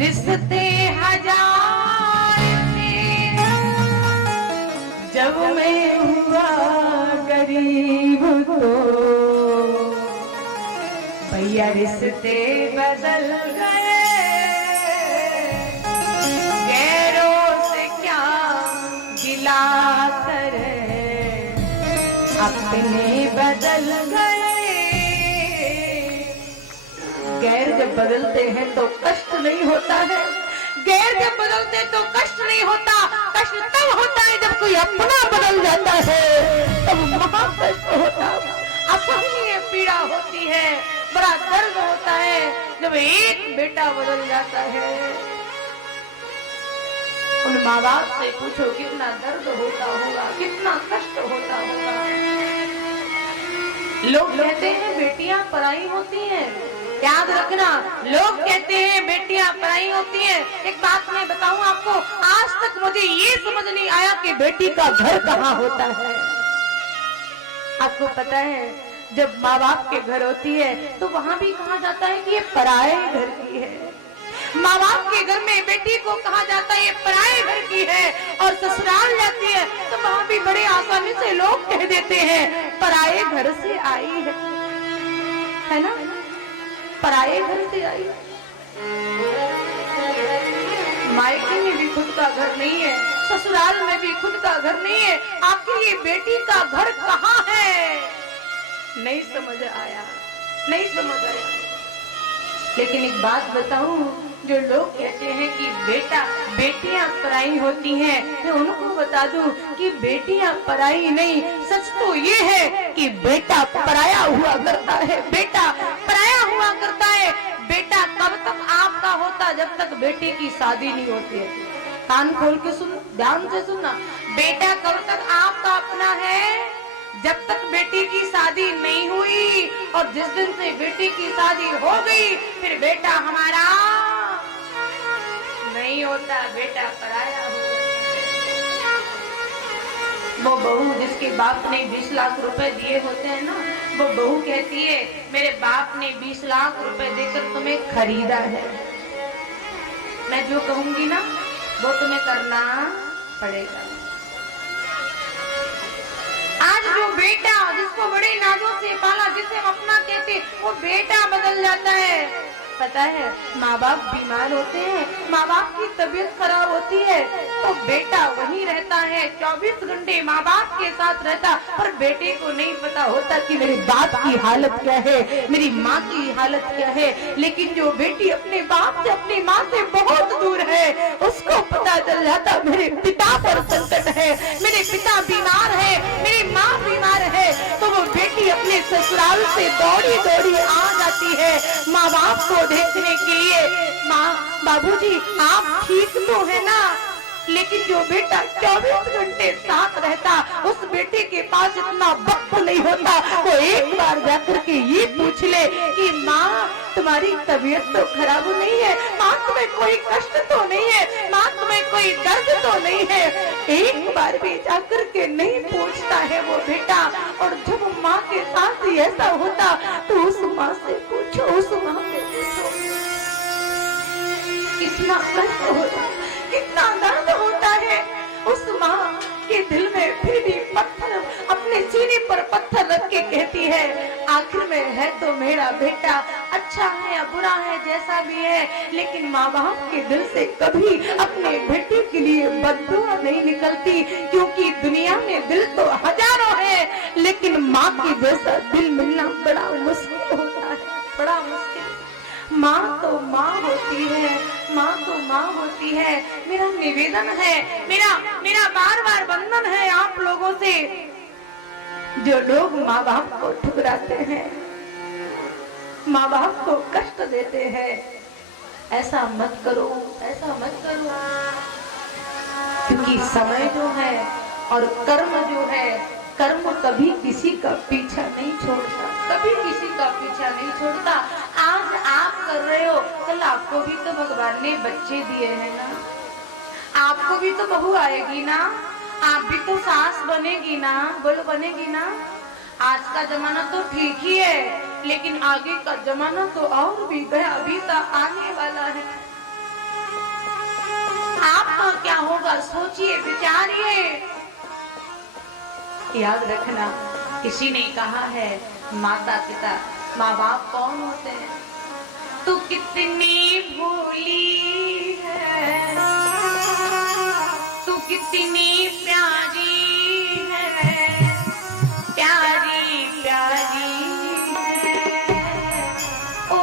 रिश्ते हजार थे, जब मैं हुआ गरीब तो भैया रिश्ते बदल गए। गैरों से क्या गिला करे, अपने बदल गए। गैर जब बदलते हैं तो कष्ट नहीं होता है, गैर जब बदलते तो कष्ट नहीं होता। कष्ट तब होता है जब कोई अपना बदल जाता है, तब महा कष्ट होता, असहनीय पीड़ा होती है, बड़ा दर्द होता है जब एक बेटा बदल जाता है। उन माँ बाप से पूछो कितना दर्द होता होगा, कितना कष्ट होता होगा। लोग कहते हैं बेटियां पराई होती हैं, याद रखना, लोग कहते हैं बेटियां पराई होती हैं। एक बात मैं बताऊं आपको, आज तक मुझे ये समझ नहीं आया कि बेटी का घर कहाँ होता है। आपको पता है जब माँ बाप के घर होती है तो वहां भी कहा जाता है कि ये पराए घर की है। माँ बाप के घर में बेटी को कहा जाता है ये पराए घर की है, और ससुराल जाती है तो वहां भी बड़े आसानी से लोग कह देते हैं पराए घर से आई है ना, पराए घर से आई। मायके में भी खुद का घर नहीं है, ससुराल में भी खुद का घर नहीं है, आखिर ये बेटी का घर कहाँ है? नहीं समझ आया, नहीं समझ आया। लेकिन एक बात बताऊं, जो लोग कहते हैं कि बेटियां पराई होती हैं, मैं उनको बता दूं कि बेटियां पराई नहीं, सच तो ये है कि बेटा पराया हुआ करता है, बेटा पराया हुआ करता है। बेटा कब तक आपका होता, जब तक बेटी की शादी नहीं होती है। कान खोल के सुन, ध्यान से सुनना, बेटा कब तक आपका अपना है, जब तक बेटी की शादी नहीं हुई, और जिस दिन से बेटी की शादी हो गई फिर बेटा हमारा नहीं होता, बेटा पराया होता। वो बहू जिसके बाप ने 20 लाख रुपए दिए होते हैं ना, वो बहू कहती है मेरे बाप ने 20 लाख रुपए देकर तुम्हें खरीदा है, मैं जो कहूंगी ना वो तुम्हें करना पड़ेगा। आज जो बेटा जिसको बड़े नाजों से पाला, जिसे हम अपना कहते, वो बेटा बदल जाता है। पता है माँ बाप बीमार होते हैं, माँ बाप की तबीयत खराब होती है तो बेटा वहीं रहता है, 24 घंटे माँ बाप के साथ रहता, पर बेटे को नहीं पता होता कि मेरे बाप की हालत क्या है, मेरी माँ की हालत क्या है। लेकिन जो बेटी अपने बाप से, अपनी माँ से बहुत दूर है, उसको पता चल जाता मेरे पिता पर संकट है, मेरे पिता बीमार है, मेरी माँ बीमार है, तो वो बेटी अपने ससुराल से दौड़ी दौड़ी आ जाती है माँ बाप को देखने के लिए। माँ, बाबूजी आप ठीक तो है ना? लेकिन जो बेटा 24 घंटे साथ रहता, उस बेटे के पास इतना वक्त नहीं होता वो एक बार जाकर के ये पूछ ले कि माँ तुम्हारी तबीयत तो खराब नहीं है, माँ तुम्हें कोई कष्ट तो नहीं है, माँ तुम्हें कोई दर्द तो नहीं है, एक बार भी जाकर के नहीं पूछता है वो बेटा। और जब माँ के साथ ऐसा होता तो उस माँ से पूछो, उस माँ से पूछो कितना कष्ट होता, कितना दर्द होता है। उस माँ के दिल में फिर भी पत्थर, अपने सीने पर पत्थर रख के कहती है आखिर में है तो मेरा बेटा, अच्छा है या बुरा है जैसा भी है, लेकिन माँ बाप के दिल से कभी अपने बेटे के लिए बददुआ नहीं निकलती, क्योंकि दुनिया में दिल तो हजारों है, लेकिन माँ के जैसा दिल मिलना बड़ा मुश्किल होता है, बड़ा मुश्किल। माँ तो माँ होती है, माँ तो माँ होती है। मेरा निवेदन है, मेरा बार बार बंधन है आप लोगों से, जो लोग माँ बाप को ठुकराते हैं, माँ बाप को कष्ट देते हैं, ऐसा मत करो, ऐसा मत करो, क्योंकि समय जो है और कर्म जो है, कर्म कभी किसी का पीछा नहीं छोड़ता, कभी किसी का पीछा नहीं छोड़ता। आज आप कर रहे हो, कल आपको भी तो भगवान ने बच्चे दिए हैं ना, आपको भी तो बहू आएगी ना, आप भी तो सास बनेगी ना, बोलो बनेगी ना। आज का जमाना तो ठीक ही है, लेकिन आगे का जमाना तो और भी गया, अभी तो आने वाला है। क्या होगा, सोचिए विचारिए। याद रखना, किसी ने कहा है माता पिता माँ बाप कौन होते हैं? तू कितनी भोली है, तू कितनी प्यारी है, प्यारी प्यारी है। ओ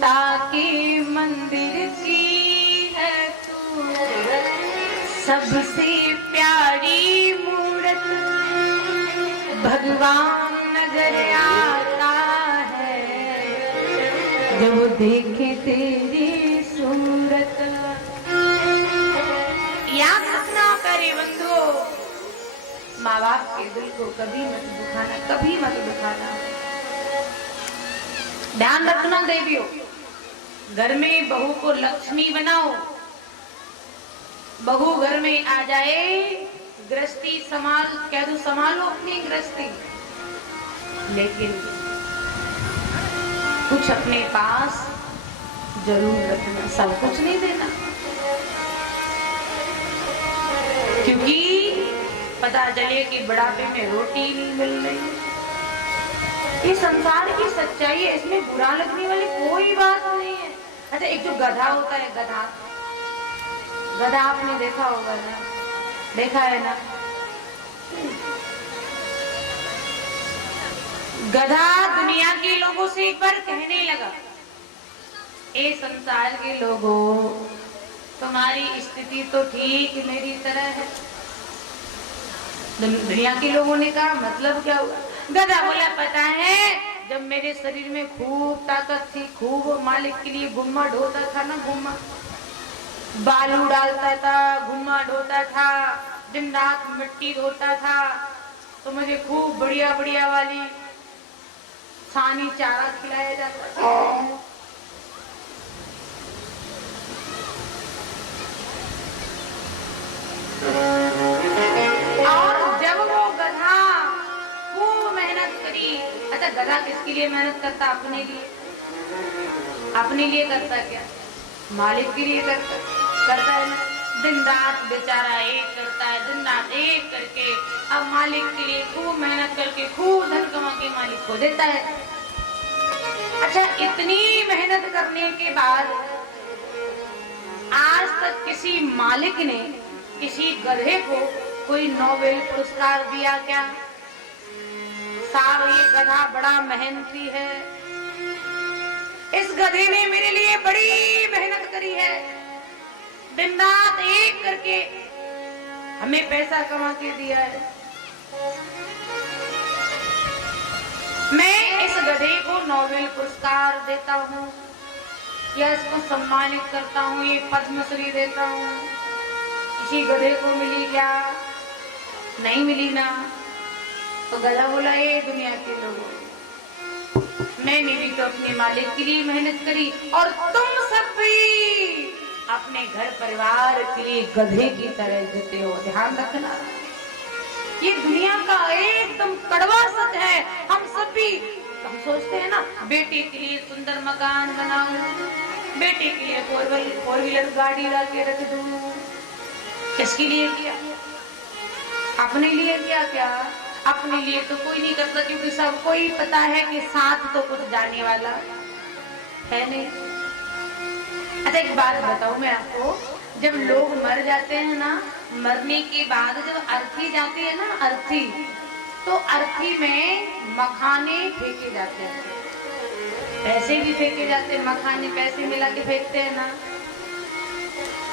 ममता के मंदिर की है तू, सबसे प्यारी मूरत भगवान नजर आता है जब देखे तेरी सूरत। याद रखना प्यारे बंधुओं, माँ बाप के दिल को कभी मत दुखाना, कभी मत दुखाना। ध्यान रखना देवियों, घर में बहू को लक्ष्मी बनाओ। बहू घर में आ जाए, गृहस्थी संभाल, कह दो संभालो अपनी गृहस्थी, लेकिन कुछ अपने पास जरूर रखना, सब कुछ नहीं देना। क्योंकि पता चले कि बुढ़ापे में रोटी नहीं मिल रही। ये संसार की सच्चाई है, इसमें बुरा लगने वाली कोई बात नहीं है। अच्छा, एक जो गधा होता है, गधा, गधा आपने देखा होगा ना, देखा है ना? गधा दुनिया के लोगों से एक बार कहने लगा, ए संसार के लोगों, तुम्हारी स्थिति तो ठीक मेरी तरह है। दुनिया के लोगों ने कहा मतलब क्या हुआ? गधा बोला, पता है जब मेरे शरीर में खूब ताकत थी, खूब मालिक के लिए गुम्मा ढोता था ना, गुम्मा बालू डालता था, गुम्मा ढोता था, दिन रात मिट्टी धोता था, तो मुझे खूब बढ़िया बढ़िया वाली छानी चारा खिलाया जाता था। और जब वो गधा खूब मेहनत करी, अच्छा गधा किसके लिए मेहनत करता? अपने लिए। अपने लिए करता क्या? मालिक के लिए करता है ना। दिन रात बेचारा एक करता है, दिन रात एक करके अब मालिक के लिए खूब मेहनत करके खूब धन कमा के मालिक को देता है। अच्छा, इतनी मेहनत करने के बाद आज तक किसी मालिक ने किसी गधे को कोई नोबेल पुरस्कार दिया क्या? साहब, ये गधा बड़ा मेहनती है, इस गधे ने मेरे लिए बड़ी मेहनत करी है, दिन रात एक करके हमें पैसा कमा के दिया है। मैं इस गधे को नोबेल पुरस्कार देता हूँ या इसको सम्मानित करता हूँ, ये पद्मश्री देता हूँ। इसी गधे को मिली क्या? नहीं मिली ना। तो गधा बोला, ये दुनिया के लोगों, मैंने भी तो अपने मालिक के लिए मेहनत करी और तुम सब भी अपने घर परिवार के लिए गधे की तरह जीते हो। ध्यान रखना, ये दुनिया का एकदम कड़वा सच है। हम सब भी, हम सोचते हैं ना, बेटे के लिए सुंदर मकान बनाऊं, बेटे के लिए फोर व्हीलर गाड़ी ला के रख दूं। किसके लिए किया? अपने लिए किया क्या? अपने लिए तो कोई नहीं करता, क्योंकि सबको ही पता है कि साथ तो कुछ जाने वाला है नहीं। अच्छा, एक बात बताऊं मैं आपको, जब लोग मर जाते हैं ना, मरने के बाद जब अर्थी जाती है ना, अर्थी, तो अर्थी में मखाने फेंके जाते हैं, पैसे भी फेंके जाते हैं। मखाने पैसे मिला के फेंकते हैं ना,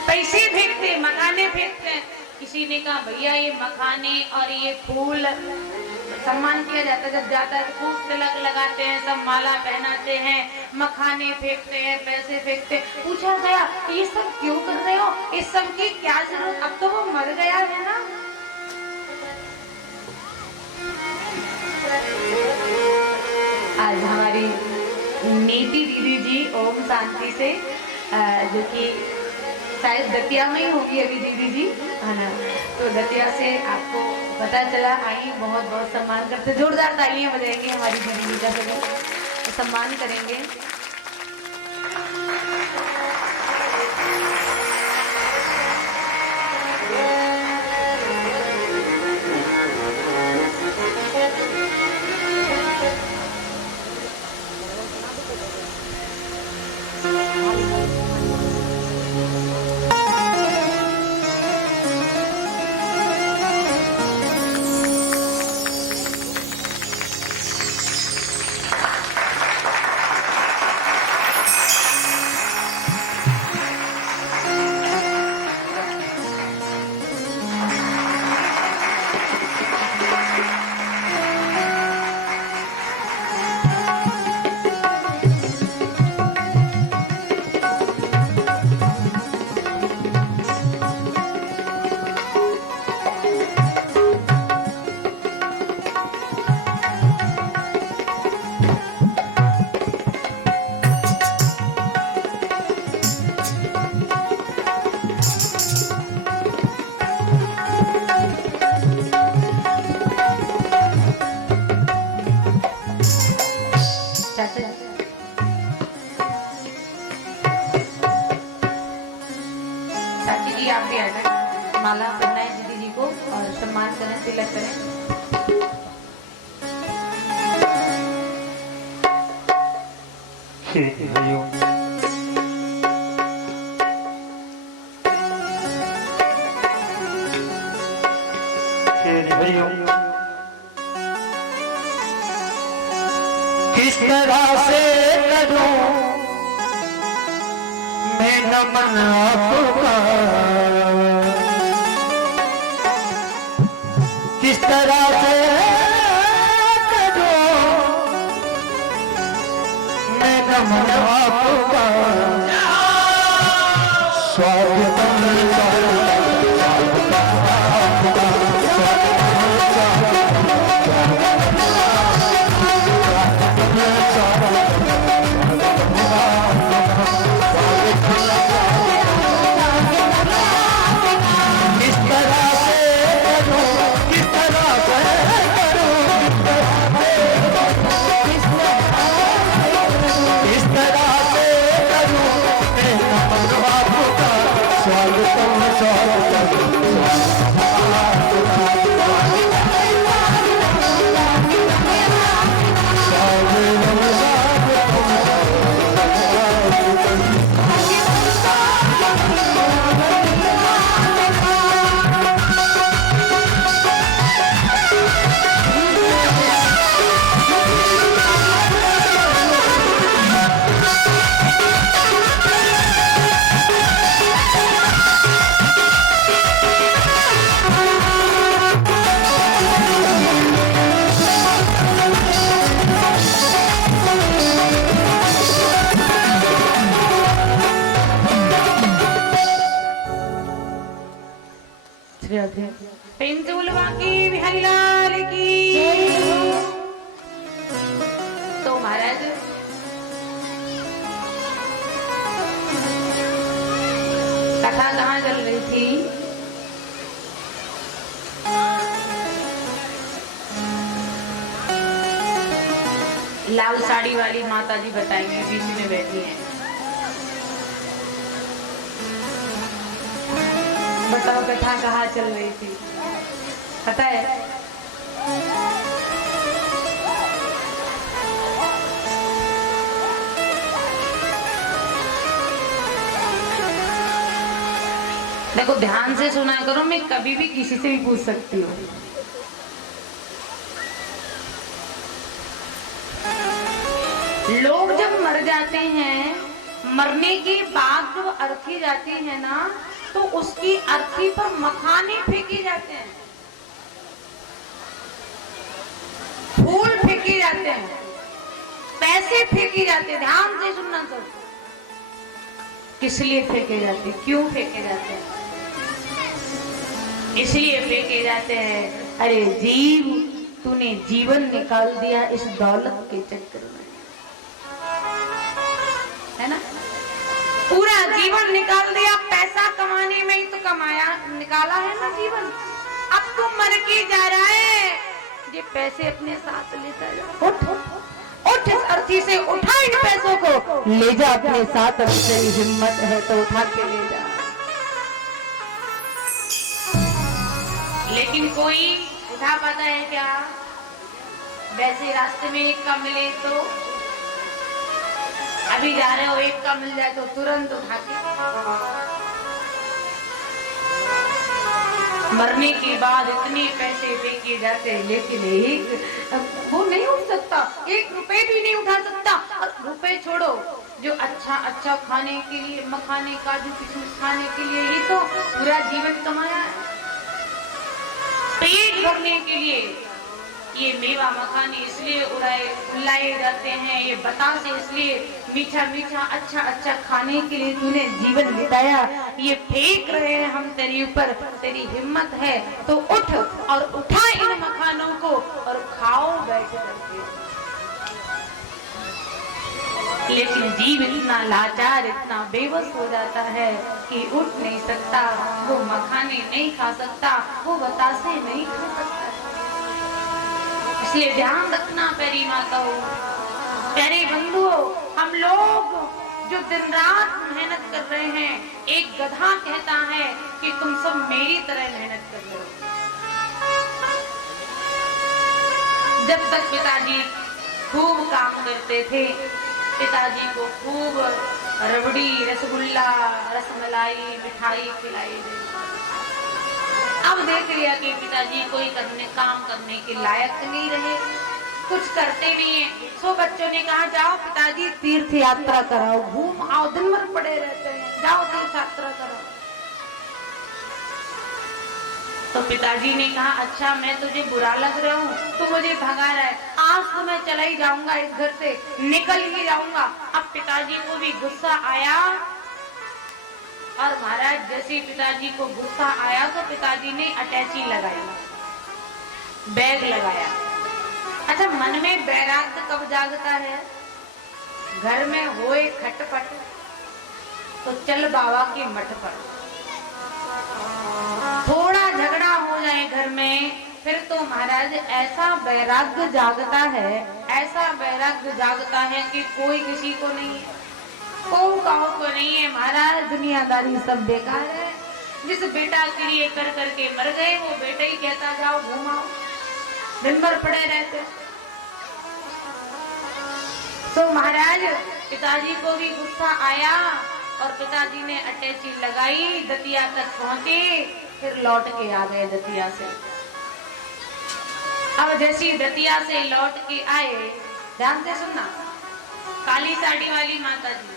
पैसे फेंकते, मखाने फेंकते हैं। किसी ने कहा भैया ये मखाने और ये फूल सम्मान किया जाता है, जब जाता है खूब तिलक लगाते हैं, सब माला पहनाते हैं, मखाने फेंकते हैं, पैसे फेंकते हैं। पूछा गया ये सब क्यों कर रहे हो, इस सब की क्या जरूरत, अब तो वो मर गया है ना। आज हमारी नीति दीदी जी ओम शांति से, जो कि शायद दतिया में ही होगी अभी दीदी जी, है ना, तो दतिया से आपको पता चला, आई बहुत बहुत सम्मान करते, जोरदार तालियां बजाएंगे हमारी दीदी जी का, सभी सम्मान करेंगे। को और सम्मान करें, तिलक करें। किस तरह से करूं मैं नमन आपका, किस तरह से करूं मैं नमन आपका। स्वागतम पेंचुलवा की बिहारी लाल की। तो महाराज कथा कहाँ चल रही थी? लाल साड़ी वाली माता जी बताएंगे, बीच में बैठी हैं। बताओ कथा कहाँ चल रही थी, पता है? देखो ध्यान से सुना करो, मैं कभी भी किसी से भी पूछ सकती हूँ। लोग जब मर जाते हैं, मरने के बाद जब अर्थी जाती है ना, तो उसकी अर्थी पर मखाने फेंके जाते हैं, फूल फेंके जाते हैं, पैसे फेंके जाते हैं। ध्यान से सुनना सब। किस लिए फेंके जाते हैं? क्यों फेंके जाते हैं? इसलिए फेंके जाते हैं, अरे जीव तूने जीवन निकाल दिया इस दौलत के चक्कर में, है ना? पूरा जीवन निकाल दिया, पैसा कमाने में ही तो कमाया, निकाला है ना जीवन। अब तू मर के जा रहा है, ये पैसे अपने साथ लेता जा। उठ उठ, इस अर्थी से उठा इन पैसों को, ले जा अपने साथ। तेरी हिम्मत है तो उठा के ले जा। लेकिन कोई उठा पाता है क्या? वैसे रास्ते में एक का मिले तो, अभी जा रहे हो, एक का मिल जाए तो तुरंत उठा के। मरने के बाद इतने पैसे फेंके जाते हैं, लेकिन एक वो नहीं उठ सकता, 1 रुपए भी नहीं उठा सकता। और रुपए छोड़ो, जो अच्छा खाने के लिए, मखाने काजू किशमिश खाने के लिए ही तो पूरा जीवन कमाया है। पेट भरने के लिए ये मेवा मखाने इसलिए उड़ाए जाते हैं, ये बतासे इसलिए मीठा मीठा अच्छा खाने के लिए तूने जीवन बिताया। ये फेंक रहे हैं हम तेरे ऊपर, तेरी हिम्मत है तो उठ और उठा इन मखानों को और खाओ बैठ करके। लेकिन जीव इतना लाचार, इतना बेबस हो जाता है कि उठ नहीं सकता, वो मखाने नहीं खा सकता, वो बतासे नहीं खा सकता। इसलिए ध्यान रखना प्यारी माताओं, प्यारे बंधुओं, हम लोग जो दिन रात मेहनत कर रहे हैं, एक गधा कहता है कि तुम सब मेरी तरह मेहनत कर रहे हो। जब तक पिताजी खूब काम करते थे, पिताजी को खूब रबड़ी, रसगुल्ला, रसमलाई, मिठाई खिलाई गई। अब देख लिया कि पिताजी कोई काम करने के लायक नहीं रहे, कुछ करते नहीं है। सो बच्चों ने कहा जाओ पिताजी तीर्थ यात्रा कराओ, घूम आओ, दिन भर पड़े रहते हैं, जाओ तीर्थ यात्रा कराओ। तो पिताजी ने कहा अच्छा मैं तुझे बुरा लग रहा हूँ, तू मुझे भगा रहा है, आज तो मैं चला ही जाऊंगा, इस घर से निकल ही जाऊंगा। अब पिताजी को भी गुस्सा आया, और महाराज जैसे पिताजी को गुस्सा आया तो पिताजी ने अटैची लगाई, बैग लगाया। अच्छा मन में बैराग कब जागता है? घर में होए खटपट तो चल बाबा के मठ पर। थोड़ा झगड़ा हो जाए घर में, फिर तो महाराज ऐसा वैराग्य जागता है, ऐसा वैराग्य जागता है कि कोई किसी को नहीं है, को नहीं है। महाराज दुनियादारी सब बेकार है। जिस बेटा के लिए कर करके मर गए, वो बेटा ही कहता जाओ घुमाओ, दिन भर पड़े रहते। तो महाराज पिताजी को भी गुस्सा आया और पिताजी ने अटैची लगाई, दतिया तक पहुंचे, फिर लौट के आ गए दतिया से। अब जैसी दतिया से लौट के आए, ध्यान से सुनना, काली साड़ी वाली माता जी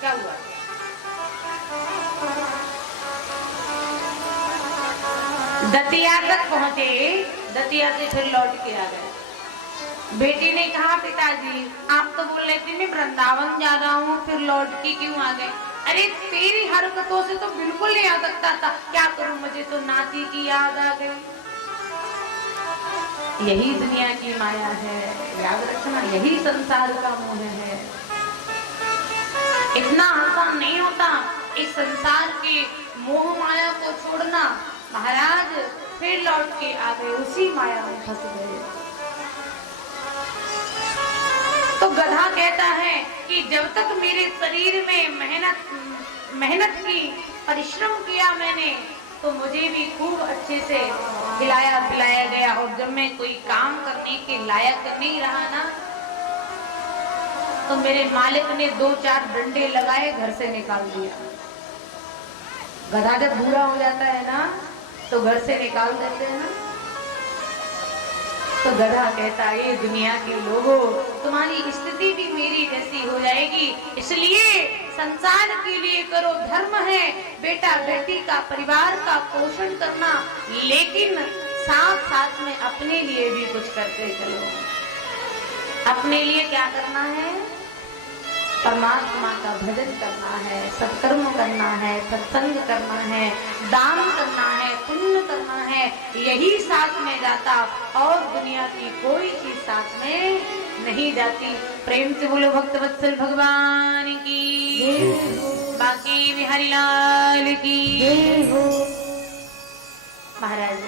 क्या हुआ? दतिया तक पहुंचे, दतिया से फिर लौट के आ गए। बेटी ने कहा पिताजी आप तो बोल रहे थे मैं वृंदावन जा रहा हूँ, फिर लौट के क्यों आ गए? अरे तेरी हरकतों से तो बिल्कुल नहीं आ सकता था, क्या करूं, मुझे तो नाती की याद आ गई। यही दुनिया की माया है, याद रखना, यही संसार का मोह है। इतना आसान नहीं होता इस संसार के मोह माया को छोड़ना। महाराज फिर लौट के आ गए, उसी माया में फंस गए। तो गधा कहता है कि जब तक मेरे शरीर में मेहनत की, परिश्रम किया मैंने, तो मुझे भी खूब अच्छे से खिलाया पिलाया गया, और जब मैं कोई काम करने के लायक नहीं रहा ना, तो मेरे मालिक ने 2-4 डंडे लगाए, घर से निकाल दिया। गधा जब बूढ़ा हो जाता है ना, तो घर से निकाल देते हैं ना। तो गधा कहता है ये दुनिया के लोगों, तुम्हारी स्थिति भी मेरी जैसी हो जाएगी, इसलिए संसार के लिए करो, धर्म है बेटा बेटी का, परिवार का पोषण करना, लेकिन साथ साथ में अपने लिए भी कुछ करते चलो। अपने लिए क्या करना है? परमात्मा का भजन करना है, सत्कर्म करना है, सत्संग करना है, दान करना है, पुण्य करना है, यही साथ में जाता, और दुनिया की कोई चीज साथ में नहीं जाती। प्रेम से बोलो भक्त वत्सल भगवान की, बाकी बिहारी लाल की। महाराज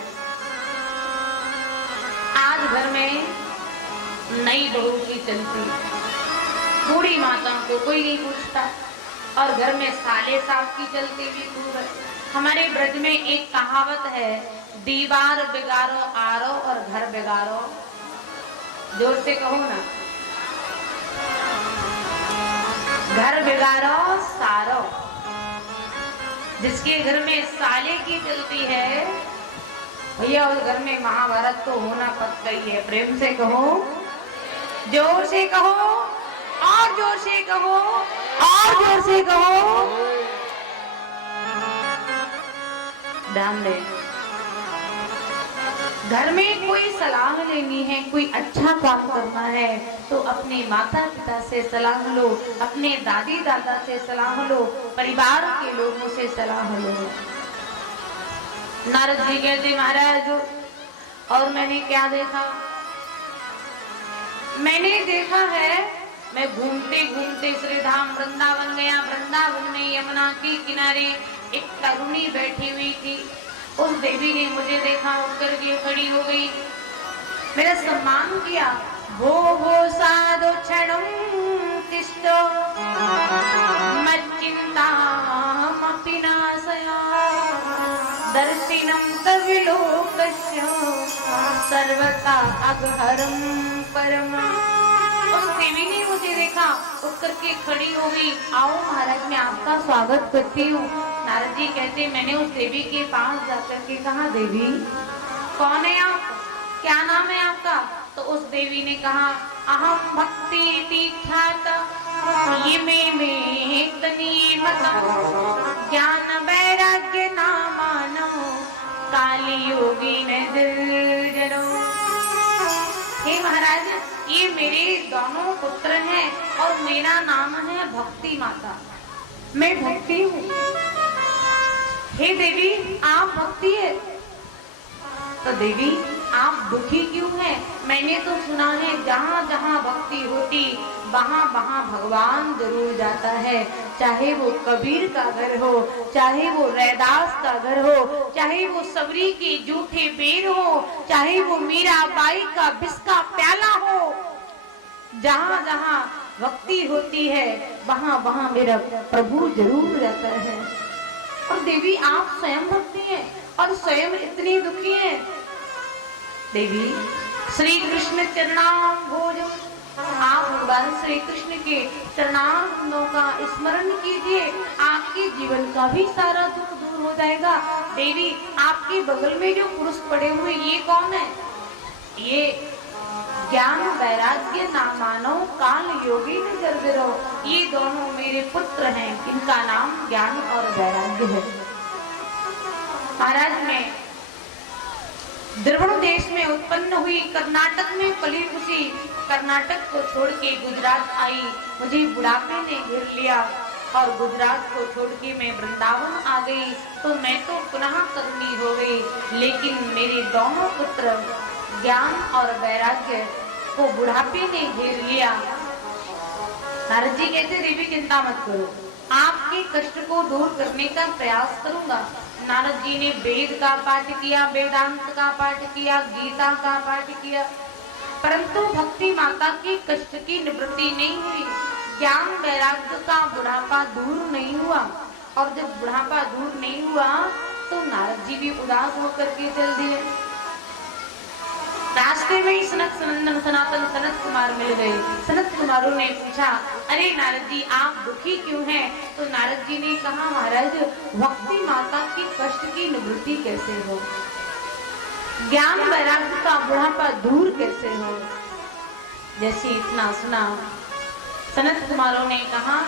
आज घर में नई बहू की चलती, बूढ़ी माताओं को कोई नहीं पूछता, और घर में साले साहब की चलती भी खूब है। हमारे ब्रज में एक कहावत है, दीवार बिगाड़ो आरो और घर बिगाड़ो, जोर से कहो ना, घर बिगाड़ो सारो। जिसके घर में साले की चलती है भैया, उस घर में महाभारत तो होना पक्का ही है। प्रेम से कहो, जोर से कहो, और जोर से कहो, और जोर से कहो। ध्यान दे, घर में कोई सलाह लेनी है, कोई अच्छा काम करना है, तो अपने माता पिता से सलाह लो, अपने दादी दादा से सलाह लो, परिवार के लोगों से सलाह लो। नारद जी कहते महाराज, और मैंने क्या देखा? मैंने देखा है, मैं घूमते घूमते श्री धाम वृंदावन गया। वृंदावन में यमुना के किनारे एक तरुणी बैठी हुई थी। उस देवी ने मुझे देखा, उठकर के खड़ी हो गई, मेरा सम्मान किया। भो साधु क्षणं तिष्ठो मच्चिन्तामपि नाशया, दर्शिनं तव विलोक लोकस्य सर्वथा अगहरम परम। उस देवी ने मुझे देखा, उठ करके खड़ी हो गई। आओ महाराज, मैं आपका स्वागत करती हूँ। नारद जी कहते, मैंने उस देवी के पास जाकर के कहा, देवी कौन है आप, क्या नाम है आपका? तो उस देवी ने कहा, अहम भक्ति दीक्षाता ये में तनी मतम ज्ञान वैराग्य नामानो काली योगी निर्जरो। हे महाराज, ये मेरे दोनों पुत्र हैं और मेरा नाम है भक्ति माता, मैं भक्ति हूँ। हे देवी, आप भक्ति है तो देवी आप दुखी क्यों हैं? मैंने तो सुना है जहाँ जहाँ भक्ति होती वहाँ वहाँ भगवान जरूर जाता है। चाहे वो कबीर का घर हो, चाहे वो रैदास का घर हो, चाहे वो सबरी के जूठे बेर हो, चाहे वो मीराबाई का विष का प्याला हो, जहाँ जहाँ भक्ति होती है वहाँ वहाँ मेरा प्रभु जरूर रहता है। और देवी आप स्वयं भक्ति हैं और स्वयं इतनी दुखी हैं। देवी श्री कृष्ण चरणाम भोज, आप भगवान श्री कृष्ण के चरणारविंदों का स्मरण कीजिए, आपके जीवन का भी सारा दुख दूर हो जाएगा। देवी आपके बगल में जो पुरुष पड़े हुए ये कौन है? ये ज्ञान वैराग्य नामानो काल योगी निर्जरो, ये दोनों मेरे पुत्र हैं, इनका नाम ज्ञान और वैराग्य है। महाराज, मैं द्रविड़ देश में उत्पन्न हुई, कर्नाटक में पली खुशी, कर्नाटक को छोड़ के गुजरात आई, मुझे बुढ़ापे ने घेर लिया और गुजरात को छोड़ के मैं वृंदावन आ गई तो मैं तो पुनः तरुणी हो गई। लेकिन मेरे दोनों पुत्र ज्ञान और वैराग्य को बुढ़ापे ने घेर लिया। नारद जी कहते, देवी चिंता मत करो, आपके कष्ट को दूर करने का प्रयास करूंगा। नारद जी ने वेद का पाठ किया, वेदांत का पाठ किया, गीता का पाठ किया, परंतु भक्ति माता की कष्ट की निवृत्ति नहीं हुई, ज्ञान वैराग्य का बुढ़ापा दूर नहीं हुआ। और जब बुढ़ापा दूर नहीं हुआ तो नारद जी भी उदास होकर के चल दिए। रास्ते में ही सनत सनंदन सनातन सनत कुमार मिल गए। सनत कुमारों ने पूछा, अरे नारद जी आप दुखी क्यों हैं? तो नारद जी ने कहा, महाराज भक्ति माता की कष्ट की निवृत्ति कैसे हो, ज्ञान वैराग्य का बुढ़ापा दूर कैसे हो? जैसे इतना सुना, सनत कुमारों ने कहा,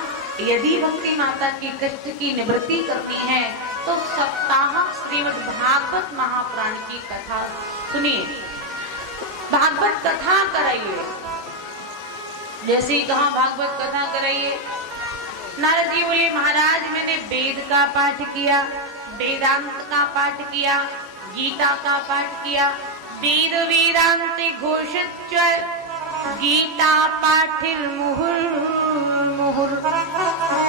यदि भक्ति माता की कष्ट की निवृत्ति करनी है तो सप्ताह श्रीमद् भागवत महापुराण की कथा सुनिए, भागवत कथा कराइए। जैसे ही कहा भागवत कथा कराइए, नारद जी बोले, महाराज मैंने वेद का पाठ किया, वेदांत का पाठ किया, गीता का पाठ किया, वेद वेदांत घोषित गीता पाठिर मुहुर मुहुर,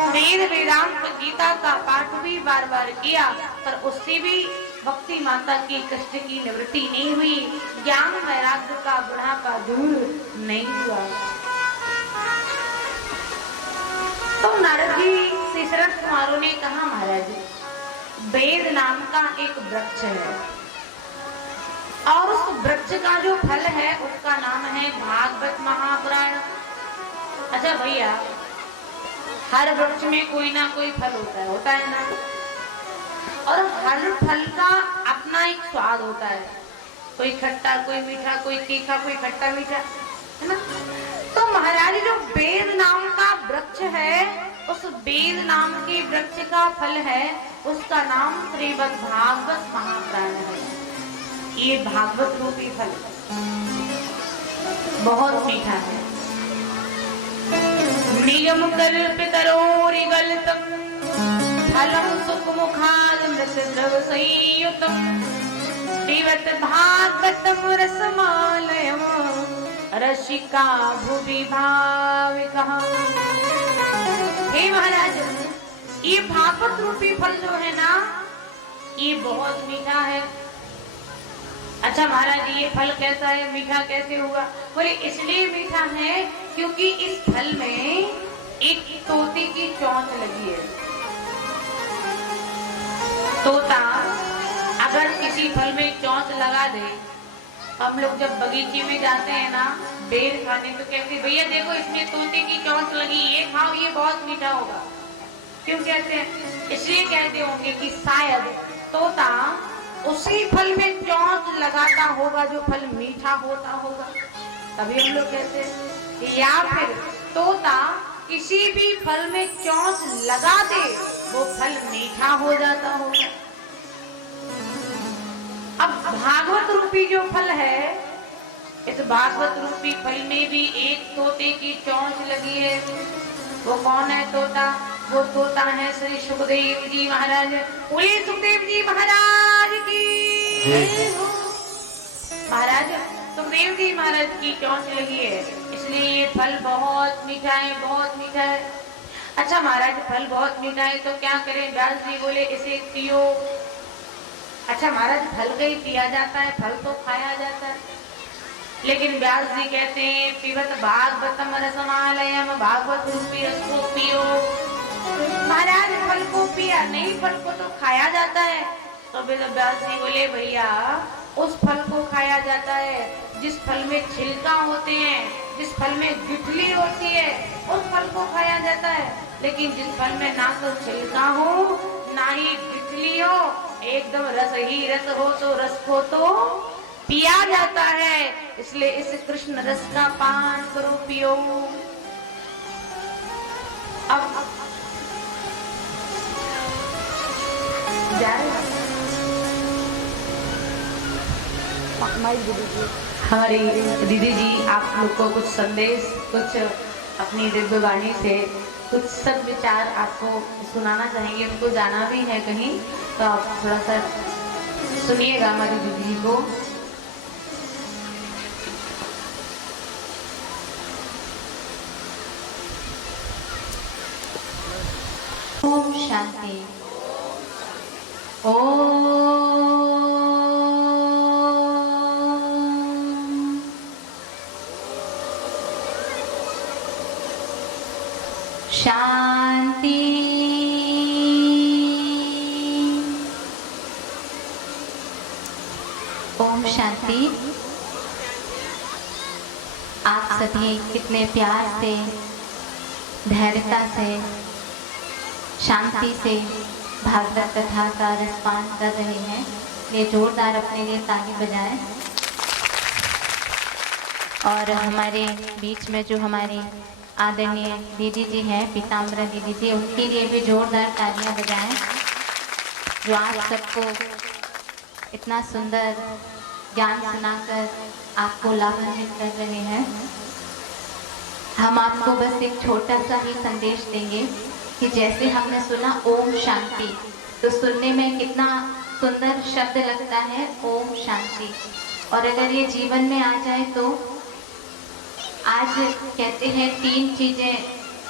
वेद वेदांत गीता का पाठ भी बार बार किया, पर उससे भी भक्ति माता की कष्ट की निवृत्ति नहीं हुई, ज्ञान वैराग्य का बुढ़ापा दूर नहीं हुआ। तो नारद जी से शरद कुमारों ने कहा, महाराज वेद नाम का एक वृक्ष है और उस वृक्ष का जो फल है उसका नाम है भागवत महापुराण। अच्छा भैया, हर वृक्ष में कोई ना कोई फल होता है ना, और हर फल का अपना एक स्वाद होता है, कोई खट्टा कोई मीठा, कोई तीखा कोई खट्टा मीठा, है ना। तो महाराज जो वेद नाम का वृक्ष है, उस वेद नाम के वृक्ष का फल है, उसका नाम श्रीमद् भागवत महापुराण है। ये भागवत रूपी फल बहुत मीठा है। निगम कल्पितरोरिगलितं फलं सुखमुखादमृतद्रव संयुतं पिबत भागवतं रसमालयं रसिका भुवि भाविकः। हे महाराज, ये भागवत रूपी फल जो है ना, ये बहुत मीठा है। अच्छा महाराज, ये फल कैसा है, मीठा कैसे होगा? बोले इसलिए मीठा है क्योंकि इस फल में एक तोते की चोंच लगी है। तोता अगर किसी फल में चोंच लगा दे, हम लोग जब बगीचे में जाते हैं ना बेर खाने, तो कहते हैं भैया देखो इसमें तोते की चोंच लगी, ये खाओ ये बहुत मीठा होगा। क्यों कहते हैं? इसलिए कहते होंगे कि शायद तोता उसी फल में चोंच लगाता होगा जो फल मीठा होता होगा, तभी हम लोग कहते हैं। या फिर तोता किसी भी फल में चोंच लगा दे, वो फल मीठा हो जाता होगा। अब भागवत रूपी जो फल है, इस भागवत रूपी फल में भी एक तोते की चोंच लगी है। वो कौन है तोता? वो तोता है श्री सुखदेव जी महाराज। बोलिए सुखदेव जी महाराज की। महाराज सुखदेव जी महाराज की चोंच लगी है, इसलिए ये फल बहुत मीठा है, बहुत मीठा है। अच्छा महाराज फल बहुत मीठा है तो क्या करें? व्यास जी बोले इसे पियो। अच्छा महाराज फल का ही पिया जाता है, फल तो खाया जाता है। लेकिन व्यास जी कहते हैं पिबत भागवतम रसमालयम, भागवत रूपी रस को पियो। महाराज फल को पिया नहीं, फल को तो खाया जाता है। तो व्यास जी बोले भैया उस फल को खाया जाता है जिस फल में छिलका होते हैं, जिस फल में गुठली होती है, उस फल को खाया जाता है। लेकिन जिस फल में ना तो छिलका हो ना ही गुठली हो, एकदम रस ही रस हो, तो रस को तो पिया जाता है। इसलिए इस कृष्ण रस का पान करो, पियो। अब जा रहे हमारी दीदी जी आप लोग को कुछ संदेश, कुछ अपनी दिव्य वाणी से कुछ सद विचार आपको सुनाना चाहेंगे। उनको जाना भी है कहीं, तो आप थोड़ा सा सुनिएगा हमारी दीदी जी को। ओम शांति। ओम शांति। ओम शांति। आप सभी कितने प्यार से, धैर्यता से, शांति से भागवत कथा का रसपान कर रहे हैं। ये जोरदार अपने लिए ताली बजाएं। और हमारे बीच में जो हमारी आदरणीय दीदी जी हैं, पीताम्बरा दीदी जी, उनके लिए भी जोरदार तालियां बजाएं, जो आप सबको इतना सुंदर ज्ञान सुनाकर आपको लाभान्वित कर रहे हैं। हम आपको बस एक छोटा सा ही संदेश देंगे कि जैसे हमने सुना ओम शांति, तो सुनने में कितना सुंदर शब्द लगता है ओम शांति। और अगर ये जीवन में आ जाए तो आज कहते हैं 3 चीजें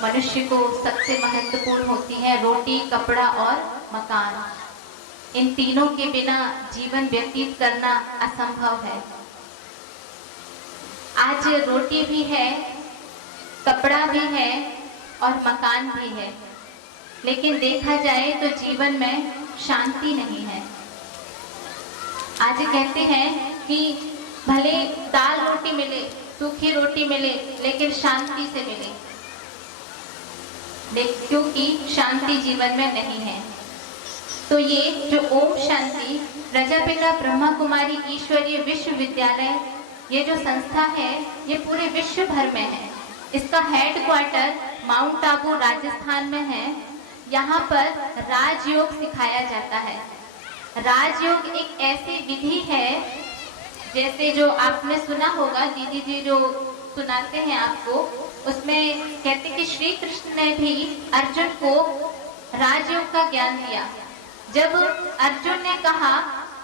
मनुष्य को सबसे महत्वपूर्ण होती हैं, रोटी, कपड़ा और मकान। इन तीनों के बिना जीवन व्यतीत करना असंभव है। आज रोटी भी है, कपड़ा भी है और मकान भी है, लेकिन देखा जाए तो जीवन में शांति नहीं है। आज कहते हैं कि भले दाल रोटी मिले, सूखी रोटी मिले, लेकिन शांति से मिले, क्योंकि शांति जीवन में नहीं है। तो ये जो ओम शांति प्रजापिता ब्रह्मा कुमारी ईश्वरीय विश्वविद्यालय, ये जो संस्था है, ये पूरे विश्व भर में है। इसका head quarter mount Abu Rajasthan में है। यहाँ पर राजयोग सिखाया जाता है। राजयोग एक ऐसी विधि है, जैसे जो आपने सुना होगा, दीदी जी जो सुनाते हैं आपको, उसमें कहते कि श्री कृष्ण ने भी अर्जुन को राजयोग का ज्ञान दिया। जब अर्जुन ने कहा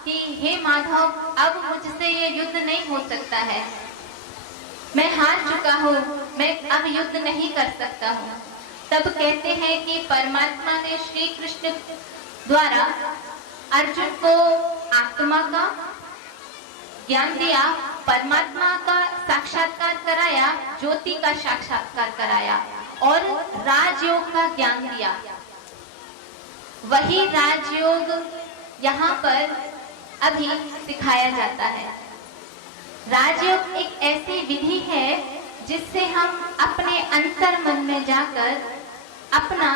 कि हे माधव, अब मुझसे ये युद्ध नहीं हो सकता है, मैं हार चुका हूँ, मैं अब युद्ध नहीं कर सकता हूँ, तब कहते हैं कि परमात्मा ने श्री कृष्ण द्वारा अर्जुन को आत्मा का ज्ञान दिया, परमात्मा का साक्षात्कार कराया, ज्योति का साक्षात्कार कराया और राजयोग का ज्ञान दिया। वही राजयोग यहाँ पर अभी सिखाया जाता है। राजयोग एक ऐसी विधि है जिससे हम अपने अंतर मन में जाकर अपना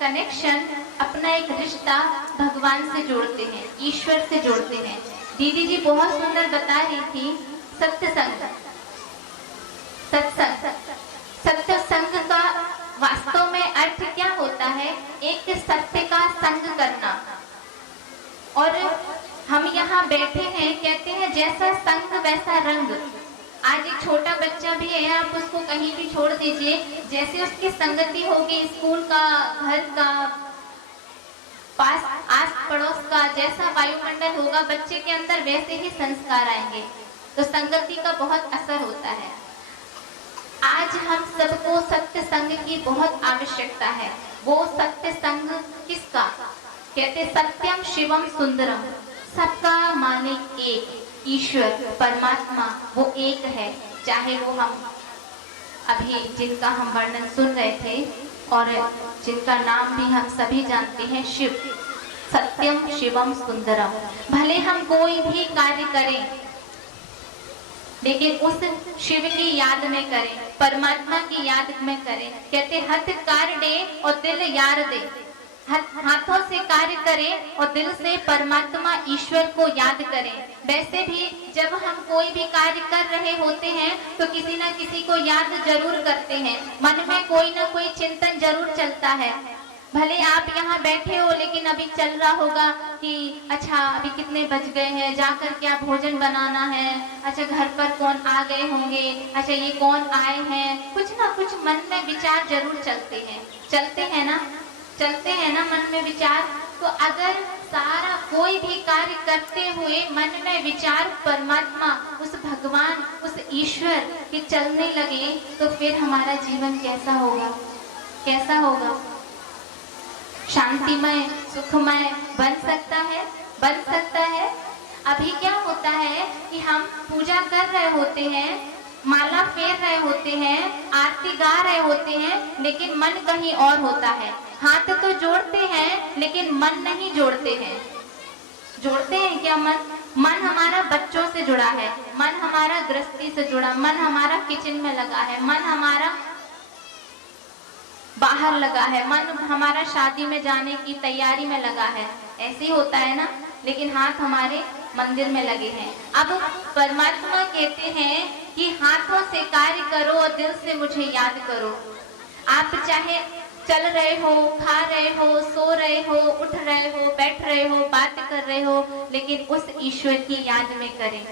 कनेक्शन, अपना एक रिश्ता भगवान से जोड़ते हैं, ईश्वर से जोड़ते हैं। दीदी जी बहुत सुंदर बता रही थी सत्संग। सत्संग का वास्तव में अर्थ क्या होता है? एक सत्य का संग करना। और हम यहाँ बैठे हैं, कहते हैं जैसा संग वैसा रंग। आज एक छोटा बच्चा भी है, आप उसको कहीं भी छोड़ दीजिए, जैसे उसकी संगति होगी स्कूल का, घर का, पास आस पड़ोस का, जैसा वायुमंडल होगा बच्चे के अंदर वैसे ही संस्कार आएंगे। तो संगति का बहुत असर होता है। आज हम सबको सत्य संग की बहुत आवश्यकता है। वो सत्य संग किसका? कहते सत्यम शिवम सुंदरम, सबका मालिक एक, ईश्वर परमात्मा वो एक है। चाहे वो हम अभी जिनका हम वर्णन सुन रहे थे और जिनका नाम भी हम सभी जानते हैं, शिव, सत्यम शिवम सुंदरम। भले हम कोई भी कार्य करें लेकिन उस शिव की याद में करें, परमात्मा की याद में करें। कहते हथ कार दे और दिल यार दे। हाथों से कार्य करें और दिल से परमात्मा ईश्वर को याद करें। वैसे भी जब हम कोई भी कार्य कर रहे होते हैं तो किसी न किसी को याद जरूर करते हैं, मन में कोई ना कोई चिंतन जरूर चलता है। भले आप यहाँ बैठे हो लेकिन अभी चल रहा होगा कि अच्छा अभी कितने बज गए हैं, जाकर क्या भोजन बनाना है, अच्छा घर पर कौन आ गए होंगे, अच्छा ये कौन आए हैं। कुछ ना कुछ मन में विचार जरूर चलते हैं, चलते हैं ना मन में विचार। तो अगर सारा कोई भी कार्य करते हुए मन में विचार परमात्मा, उस भगवान, उस ईश्वर के चलने लगे तो फिर हमारा जीवन कैसा होगा? शांतिमय, सुखमय बन सकता है। अभी क्या होता है कि हम पूजा कर रहे होते हैं, माला फेर रहे होते हैं, आरती गा रहे होते हैं, लेकिन मन कहीं और होता है। हाथ तो जोड़ते हैं लेकिन मन नहीं जोड़ते हैं। जोड़ते हैं क्या? मन हमारा बच्चों से जुड़ा है, मन हमारा गृहस्थी से जुड़ा, मन हमारा किचन में लगा है, मन हमारा बाहर लगा है, मन हमारा शादी में जाने की तैयारी में लगा है। ऐसे ही होता है ना, लेकिन हाथ हमारे मंदिर में लगे हैं। अब परमात्मा कहते हैं कि हाथों से कार्य करो और दिल से मुझे याद करो। आप चाहे चल रहे हो, खा रहे हो, सो रहे हो, उठ रहे हो, बैठ रहे हो, बात कर रहे हो, लेकिन उस ईश्वर की याद में करें,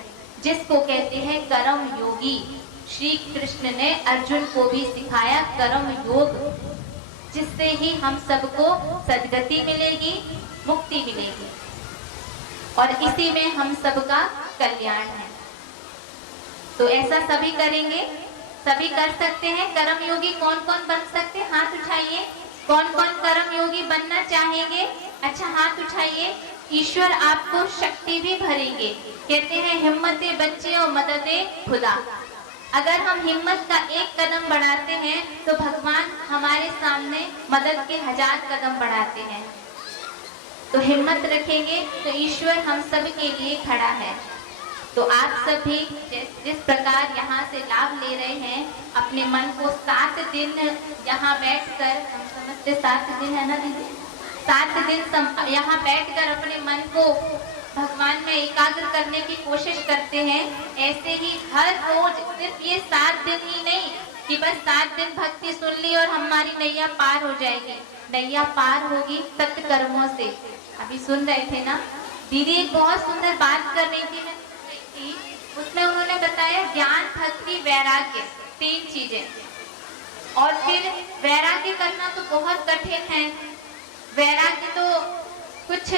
जिसको कहते हैं कर्म योगी। श्री कृष्ण ने अर्जुन को भी सिखाया कर्म योग, जिससे ही हम सबको सद्गति मिलेगी, मुक्ति मिलेगी और इसी में हम सबका कल्याण है। तो ऐसा सभी करेंगे, सभी कर सकते हैं। कर्म योगी कौन कौन बन सकते हैं? हाथ उठाइए। कौन कौन कर्म योगी बनना चाहेंगे? अच्छा हाथ उठाइए। ईश्वर आपको शक्ति भी भरेंगे। कहते हैं हिम्मते बच्चे और मददे खुदा। अगर हम हिम्मत का एक कदम बढ़ाते हैं तो भगवान हमारे सामने मदद के 1000 कदम बढ़ाते हैं। तो हिम्मत रखेंगे तो ईश्वर हम सब के लिए खड़ा है। तो आप सभी जिस प्रकार यहाँ से लाभ ले रहे हैं, अपने मन को 7 दिन यहाँ बैठकर, हम समझते 7 दिन है ना दीदी, 7 दिन यहाँ बैठकर अपने मन को भगवान में एकाग्र करने की कोशिश करते हैं। ऐसे ही हर रोज, सिर्फ ये 7 दिन ही नहीं कि बस 7 दिन भक्ति सुन ली और हमारी नैया पार हो जाएगी। नैया पार होगी सत्कर्मों से। अभी सुन रहे थे ना, दीदी एक बहुत सुंदर बात कर रही थी, उसमें उन्होंने बताया ज्ञान, भक्ति, वैराग्य, 3 चीजें। और फिर वैराग्य करना तो बहुत कठिन है। वैराग्य तो कुछ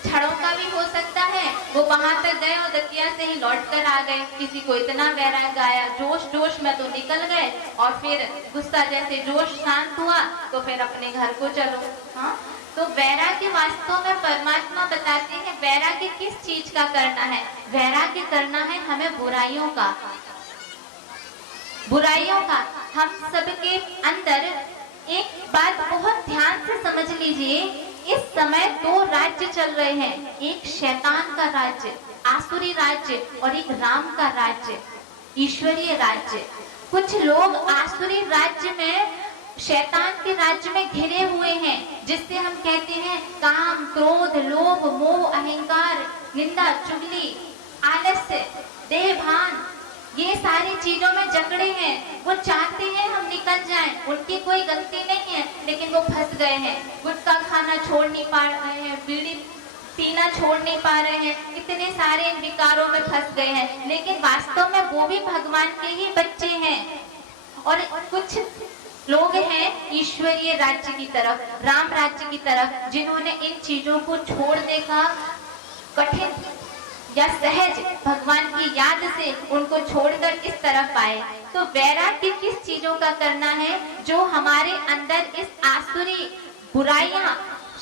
क्षणों का भी हो सकता है। वो वहां तक गए और दतिया से ही लौट कर आ गए। किसी को इतना वैराग्य आया, जोश में तो निकल गए और फिर गुस्सा जैसे जोश शांत हुआ तो फिर अपने घर को चलो। हाँ, तो वैराग्य वास्तव में परमात्मा बताते हैं वैराग्य किस चीज का करना है। वैराग्य करना है हमें बुराइयों का। हम सबके अंदर एक बात बहुत ध्यान से समझ लीजिए, इस समय दो राज्य चल रहे हैं, एक शैतान का राज्य, आसुरी राज्य, और एक राम का राज्य, ईश्वरीय राज्य। कुछ लोग आसुरी राज्य में, शैतान के राज्य में घिरे हुए हैं, जिससे हम कहते हैं काम, क्रोध, लोभ, मोह, अहंकार, निंदा, चुगली, आलस्य, देहभान, ये सारी चीजों में जकड़े हैं। वो चाहते हैं हम निकल जाएं, उनकी कोई गलती नहीं है, लेकिन वो फंस गए हैं। गुटखा खाना छोड़ नहीं पा रहे हैं, बीड़ी पीना छोड़ नहीं पा रहे हैं, इतने सारे विकारों में फंस गए हैं, लेकिन वास्तव में वो भी भगवान के ही बच्चे हैं। और कुछ लोग हैं ईश्वरीय राज्य की तरफ, राम राज्य की तरफ, जिन्होंने इन चीजों को छोड़ने का कठिन या सहज भगवान की याद से उनको छोड़कर इस तरफ आए। तो वैराग्य किस चीजों का करना है? जो हमारे अंदर इस आसुरी बुराइयां,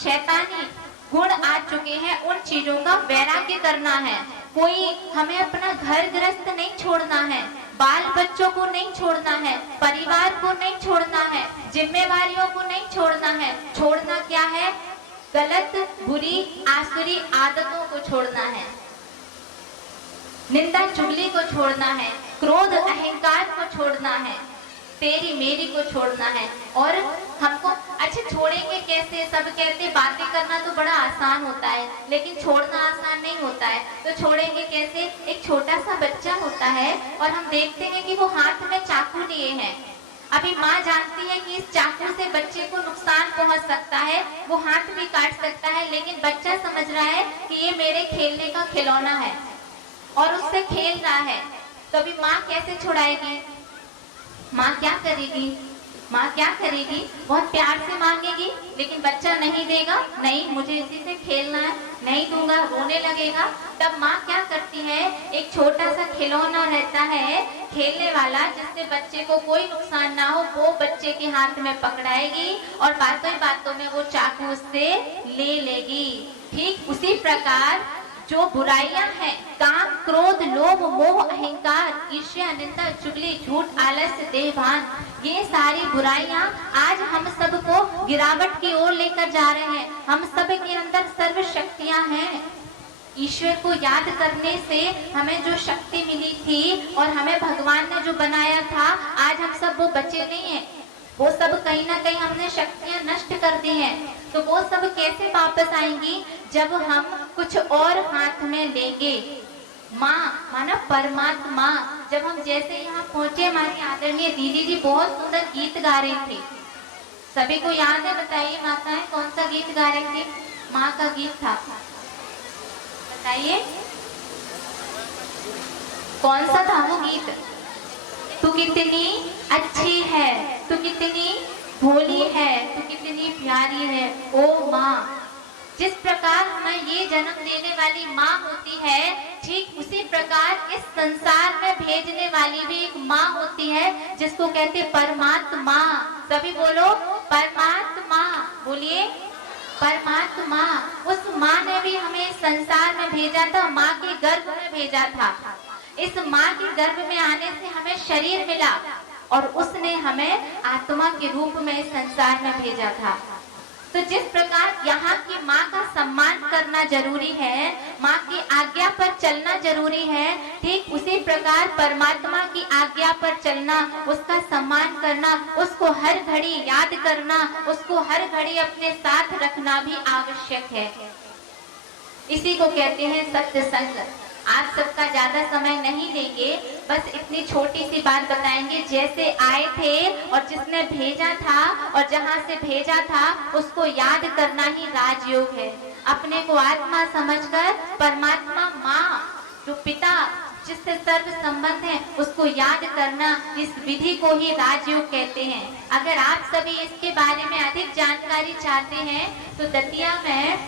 शैतानी गुण आ चुके हैं, उन चीजों का वैराग्य करना है। कोई हमें अपना घर गृहस्थ नहीं छोड़ना है, बाल बच्चों को नहीं छोड़ना है, परिवार को नहीं छोड़ना है, जिम्मेवारियों को नहीं छोड़ना है। छोड़ना क्या है? गलत, बुरी, आसुरी आदतों को छोड़ना है, निंदा चुगली को छोड़ना है, क्रोध अहंकार को छोड़ना है, तेरी मेरी को छोड़ना है। और हमको अच्छा छोड़ेंगे कैसे? सब कहते बातें करना तो बड़ा आसान होता है, लेकिन छोड़ना आसान नहीं होता है। तो छोड़ेंगे कैसे? एक छोटा सा बच्चा होता है और हम देखते हैं कि वो हाथ में चाकू लिए हैं। अभी माँ जानती है कि इस चाकू से बच्चे को नुकसान पहुंच सकता है, वो हाथ भी काट सकता है, लेकिन बच्चा समझ रहा है कि ये मेरे खेलने का खिलौना है और उससे खेल रहा है। तो अभी माँ कैसे छुड़ाएगी? माँ क्या करेगी? माँ क्या करेगी? बहुत प्यार से मांगेगी, लेकिन बच्चा नहीं देगा, नहीं मुझे इसी से खेलना है, नहीं दूंगा, रोने लगेगा। तब माँ क्या करती है? एक छोटा सा खिलौना रहता है खेलने वाला, जिससे बच्चे को कोई नुकसान ना हो, वो बच्चे के हाथ में पकड़ाएगी और बातों ही बातों में वो चाकू उससे ले लेगी। ठीक उसी प्रकार जो बुराइयां हैं, काम, क्रोध, लोभ, मोह, अहंकार, ईर्ष्या, निंदा, चुगली, झूठ, आलस्य, देहभान, ये सारी बुराइयां आज हम सबको गिरावट की ओर लेकर जा रहे हैं। हम सब के अंदर सर्व शक्तियां हैं। ईश्वर को याद करने से हमें जो शक्ति मिली थी और हमें भगवान ने जो बनाया था, आज हम सब वो बचे नहीं हैं। वो सब कहीं ना कहीं हमने शक्तियां नष्ट कर दी हैं। तो वो सब कैसे वापस आएंगी? जब हम कुछ और हाथ में लेंगे। माँ माना परमात्मा। जब हम जैसे यहाँ पहुंचे, हमारी आदरणीय दीदी जी बहुत सुंदर गीत गा रही थी। सभी को याद है? बताइए माताएं, कौन सा गीत गा रही थी? माँ का गीत था, बताइए कौन सा था वो गीत? तू कितनी अच्छी है, तू कितनी भोली है, तू कितनी प्यारी है ओ माँ। जिस प्रकार हमें ये जन्म देने वाली माँ होती है, ठीक उसी प्रकार इस संसार में भेजने वाली भी एक माँ होती है, जिसको कहते परमात्मा। सभी बोलो परमात्मा, बोलिए परमात्मा। उस माँ ने भी हमें इस संसार में भेजा था, माँ के गर्भ में भेजा था। इस माँ के गर्भ में आने से हमें शरीर मिला और उसने हमें आत्मा के रूप में इस संसार में भेजा था। तो जिस प्रकार यहाँ की माँ का सम्मान करना जरूरी है, माँ की आज्ञा पर चलना जरूरी है, ठीक उसी प्रकार परमात्मा की आज्ञा पर चलना, उसका सम्मान करना, उसको हर घड़ी याद करना, उसको हर घड़ी अपने साथ रखना भी आवश्यक है। इसी को कहते हैं सत्संग। आप सबका ज्यादा समय नहीं लेंगे, बस इतनी छोटी सी बात बताएंगे। जैसे आए थे और जिसने भेजा था और जहाँ से भेजा था, उसको याद करना ही राजयोग है। अपने को आत्मा समझकर परमात्मा माँ, जो पिता जिससे सर्व संबंध है, उसको याद करना, इस विधि को ही राजयोग कहते हैं। अगर आप सभी इसके बारे में अधिक जानकारी चाहते हैं तो दतिया में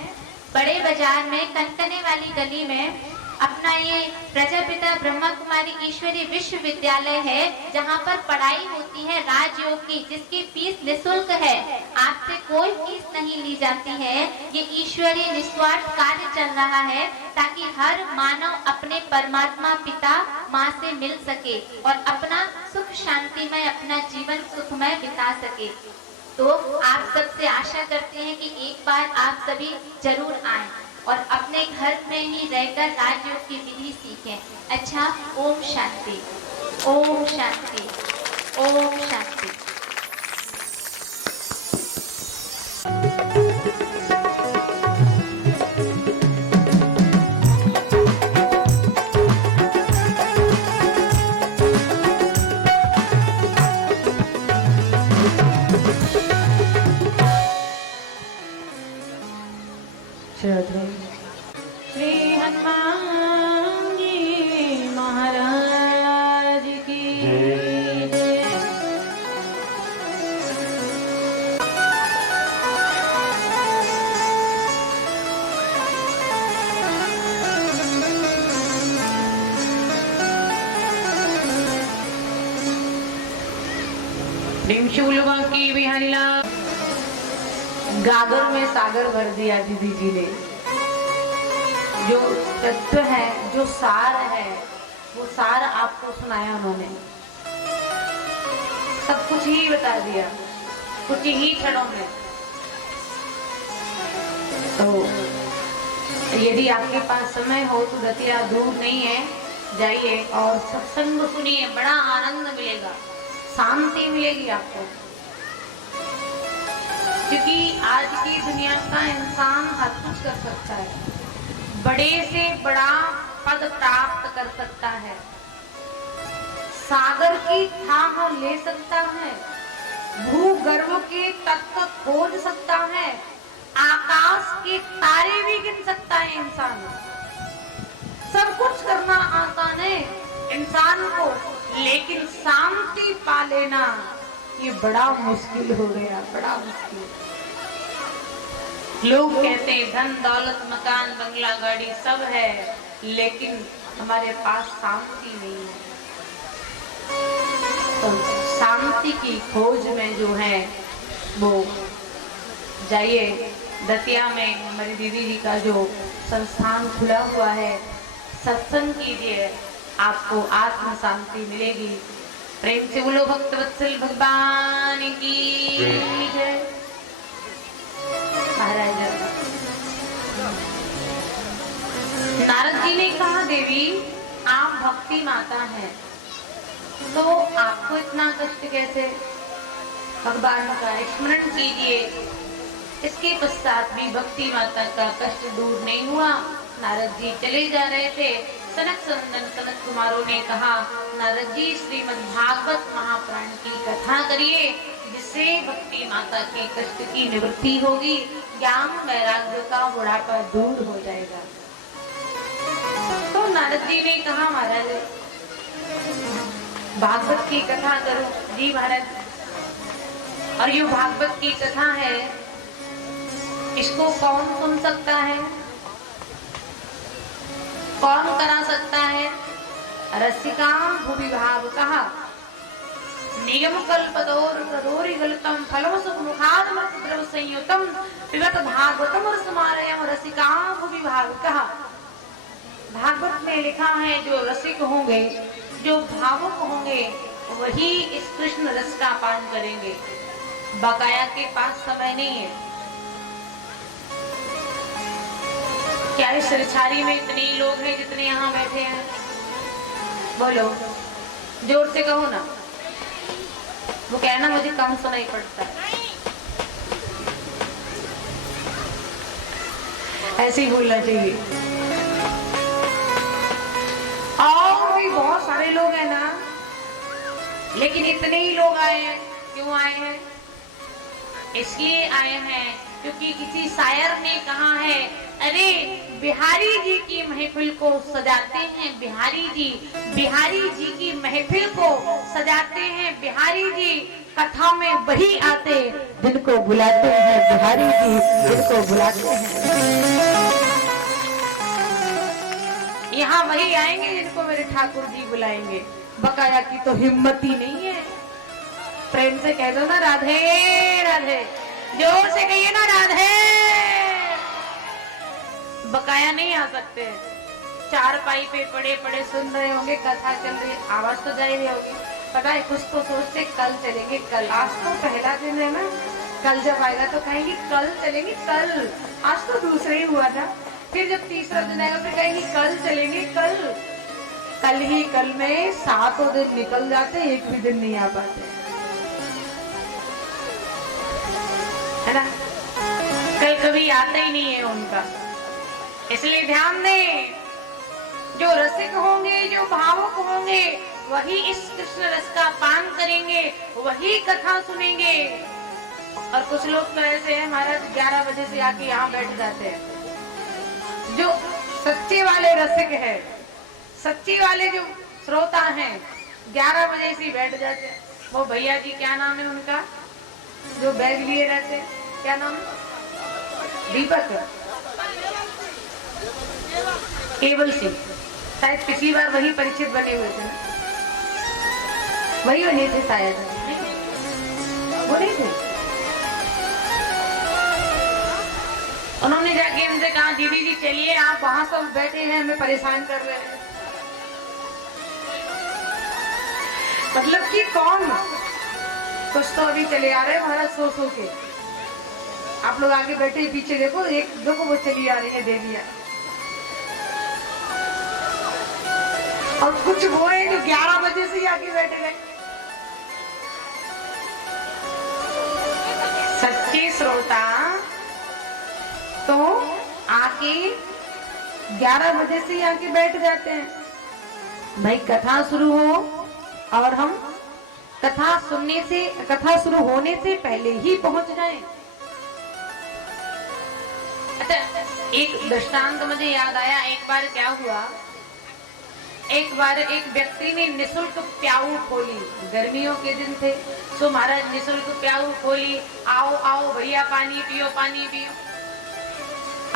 बड़े बाजार में कनकने वाली गली में अपना ये प्रजापिता ब्रह्मा कुमारी ईश्वरीय विश्वविद्यालय है, जहाँ पर पढ़ाई होती है राजयोग की, जिसकी फीस निःशुल्क है। आपसे कोई फीस नहीं ली जाती है। ये ईश्वरीय निस्वार्थ कार्य चल रहा है ताकि हर मानव अपने परमात्मा पिता माँ से मिल सके और अपना सुख शांति में अपना जीवन सुखमय बिता सके। तो आप सबसे आशा करते हैं कि एक बार आप सभी जरूर आएं और अपने घर में ही रहकर राजयोग की विधि सीखें। अच्छा, ओम शांति, ओम शांति, ओम शांति। श्री हनुमान जी महाराज की जय। की बिहारी लाल गागर में सागर भर दिया दीदी जी ने। जो तत्व है, जो सार है, वो सार आपको सुनाया उन्होंने। सब कुछ ही बता दिया कुछ ही क्षणों में। तो यदि आपके पास समय हो तो दतिया दूर नहीं है, जाइए और सत्संग सुनिए, बड़ा आनंद मिलेगा, शांति मिलेगी आपको। क्योंकि आज की दुनिया का इंसान हर कुछ कर सकता है, बड़े से बड़ा पद प्राप्त कर सकता है, सागर की थाह ले सकता है, भूगर्भ के तत्व खोज सकता है, आकाश के तारे भी गिन सकता है इंसान। सब कुछ करना आसान है इंसान को, लेकिन शांति पा लेना ये बड़ा मुश्किल हो गया, बड़ा मुश्किल। लोग कहते हैं धन दौलत मकान बंगला गाड़ी सब है, लेकिन हमारे पास शांति नहीं है। तो शांति की खोज में जो है वो जाइए, दतिया में हमारी दीदी जी का जो संस्थान खुला हुआ है, सत्संग कीजिए, आपको आत्म शांति मिलेगी। प्रेम से बोलो भक्त वत्सल भगवान की जय। महाराज नारद जी ने कहा, देवी आप भक्ति माता हैं, तो आपको इतना कष्ट कैसे? भगवान का स्मरण कीजिए। इसके पश्चात भी भक्ति माता का कष्ट दूर नहीं हुआ। नारद जी चले जा रहे थे, सनक संदन सनत कुमारों ने कहा, नारद जी श्रीमद् भागवत महापुराण की कथा करिए, जिससे भक्ति माता के कष्ट की निवृत्ति होगी, ज्ञान वैराग्य का बुढ़ापा दूर हो जाएगा। तो नारद जी ने कहा, महाराज भागवत की कथा करो। जी महाराज। और ये भागवत की कथा है, इसको कौन सुन सकता है, कौन करा सकता है? रसिकां भुवि भावुकः निगम कल्पतोर तदोरि गलितं फलं सुखमुखादमृत द्रव संयुतं पिबत भागवतं रसमालयं रसिकां भुवि भावुकः। भागवत में लिखा है, जो रसिक होंगे, जो भावुक होंगे, वही इस कृष्ण रस का पान करेंगे। बकाया के पास समय नहीं है। क्या इस रिछारी में इतने लोग हैं जितने यहाँ बैठे हैं? बोलो, जोर से कहो ना। वो कहना मुझे कम सुनाई पड़ता है, ऐसे ही बोलना चाहिए। और भी बहुत सारे लोग हैं ना, लेकिन इतने ही लोग आए हैं। क्यों आए हैं? इसलिए आए हैं क्योंकि किसी शायर ने कहा है, अरे बिहारी जी की महफिल को सजाते हैं बिहारी जी, बिहारी जी की महफिल को सजाते हैं बिहारी जी, कथा में वही आते जिनको बुलाते हैं बिहारी जी, जिनको बुलाते हैं। यहाँ वही आएंगे जिनको मेरे ठाकुर जी बुलाएंगे। बकाया की तो हिम्मत ही नहीं है। प्रेम से कह दो ना, राधे राधे। जोर से कहिए ना, राधे। बकाया नहीं आ सकते। चार पाई पे पड़े पड़े सुन रहे होंगे, कथा चल रही है, आवाज तो जा रही होगी। पता है, कुछ तो सोचते कल चलेंगे, कल। आज तो पहला दिन है ना, कल जब आएगा तो कहेंगी कल चलेंगे कल, आज तो दूसरा ही हुआ था। फिर जब तीसरा दिन आएगा फिर कहेंगी कल चलेंगे कल। कल ही कल में 7 दिन निकल जाते, एक भी दिन नहीं आ पाते, है ना। कल कभी आता ही नहीं है उनका। इसलिए ध्यान दें, जो रसिक होंगे, जो भावुक होंगे, वही इस कृष्ण रस का पान करेंगे, वही कथा सुनेंगे। और कुछ लोग तो ऐसे हैं महाराज 11 बजे से आके यहाँ बैठ जाते हैं। जो सच्चे वाले रसिक है, सच्ची वाले जो श्रोता हैं, 11 बजे से बैठ जाते हैं। वो भैया जी, क्या नाम है उनका, जो बैग लिए रहते हैं, क्या नाम है? दीपक, केवल सिंह, शायद पिछली बार वही परिचित बने हुए थे, वही बने थे शायद, वो नहीं थे। उन्होंने जाके हमसे कहा दीदी जी चलिए, आप वहां सब बैठे हैं, हमें परेशान कर रहे हैं। मतलब कि कौन, कुछ तो अभी चले आ रहे हैं महाराज सो सो के। आप लोग आगे बैठे, पीछे देखो, एक दो को वो चली आ रही है देवियां। और कुछ वो है जो 11 बजे से ही आके बैठे गए। सच्चे श्रोता तो आके 11 बजे से ही आके बैठ जाते हैं। भाई कथा शुरू हो और हम कथा सुनने से, कथा शुरू होने से पहले ही पहुंच जाएं। अच्छा, एक दृष्टांत मुझे याद आया। एक बार क्या हुआ, एक बार एक व्यक्ति ने निशुल्क प्याऊ खोली, गर्मियों के दिन थे, तो महाराज निशुल्क प्याऊ खोली, आओ आओ भैया पानी पियो पानी पियो।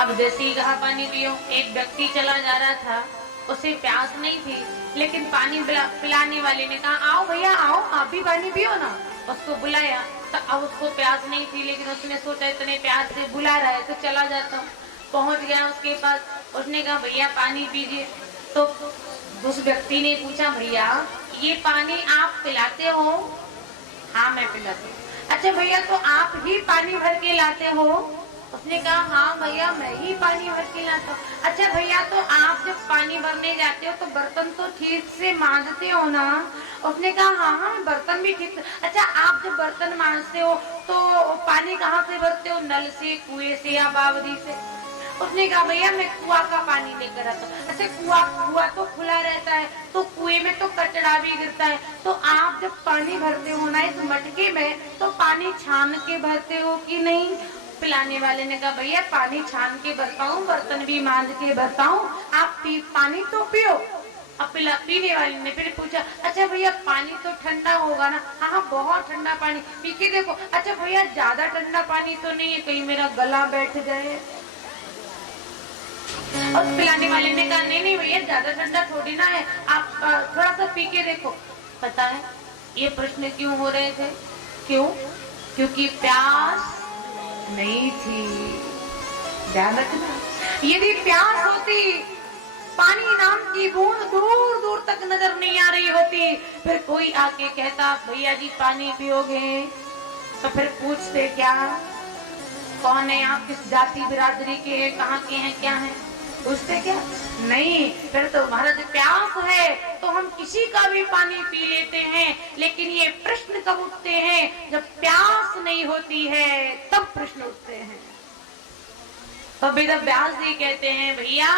अब देसी कहा पानी पियो। एक व्यक्ति चला जा रहा था, उसे प्यास नहीं थी, लेकिन पानी पिलाने वाले ने कहा आओ भैया आओ, आप भी पानी पियो ना। उसको बुलाया, तो अब उसको प्यास नहीं थी, लेकिन उसने सोचा इतने प्यास से बुला रहा है तो चला जाता हूँ। पहुंच गया उसके पास, उसने कहा भैया पानी पीजिए। तो उस व्यक्ति ने पूछा भैया ये पानी आप पिलाते हो? हाँ मैं पिलाती हूँ। अच्छा भैया तो आप ही पानी भर के लाते हो? उसने कहा हाँ भैया मैं ही पानी भर के लाता हूँ। अच्छा भैया तो आप जब पानी भरने जाते हो तो बर्तन तो ठीक से मांजते हो ना? उसने कहा हाँ हाँ बर्तन भी ठीक से। अच्छा आप जब बर्तन मांजते हो तो पानी कहाँ से भरते हो, नल से, कुएं से या बावड़ी से? उसने कहा भैया मैं कुआं का पानी लेकर आता हूँ। अच्छा कुआं तो खुला रहता है तो कुएं में तो कचरा भी गिरता है, तो आप जब पानी भरते हो ना इस मटके में तो पानी छान के भरते हो कि नहीं? पिलाने वाले ने कहा भैया पानी छान के भरता हूँ, बर्तन भी मांज के भरता हूँ, आप पानी तो पियो। अब पीने वाले ने फिर पूछा अच्छा भैया पानी तो ठंडा होगा ना? हाँ हाँ बहुत ठंडा पानी, पी के देखो। अच्छा भैया ज्यादा ठंडा पानी तो नहीं है, कहीं मेरा गला बैठ जाए? और पिलाने वाले ने कहा नहीं नहीं भैया ज्यादा ठंडा थोड़ी ना है, आप थोड़ा सा पी के देखो। पता है ये प्रश्न क्यों हो रहे थे? क्यों? क्योंकि प्यास नहीं थी। ध्यान रखना, यदि प्यास होती, पानी नाम की बूंद दूर दूर तक नजर नहीं आ रही होती, फिर कोई आके कहता भैया जी पानी पियोगे? तो फिर पूछते क्या, कौन है आप, किस जाति बिरादरी के हैं, कहाँ के हैं, क्या है, पूछते क्या? नहीं, फिर तो महाराज प्यास है तो हम किसी का भी पानी पी लेते हैं, लेकिन ये प्रश्न कब उठते हैं? जब प्यास नहीं होती है तब प्रश्न उठते हैं। तो वेद व्यास जी कहते हैं भैया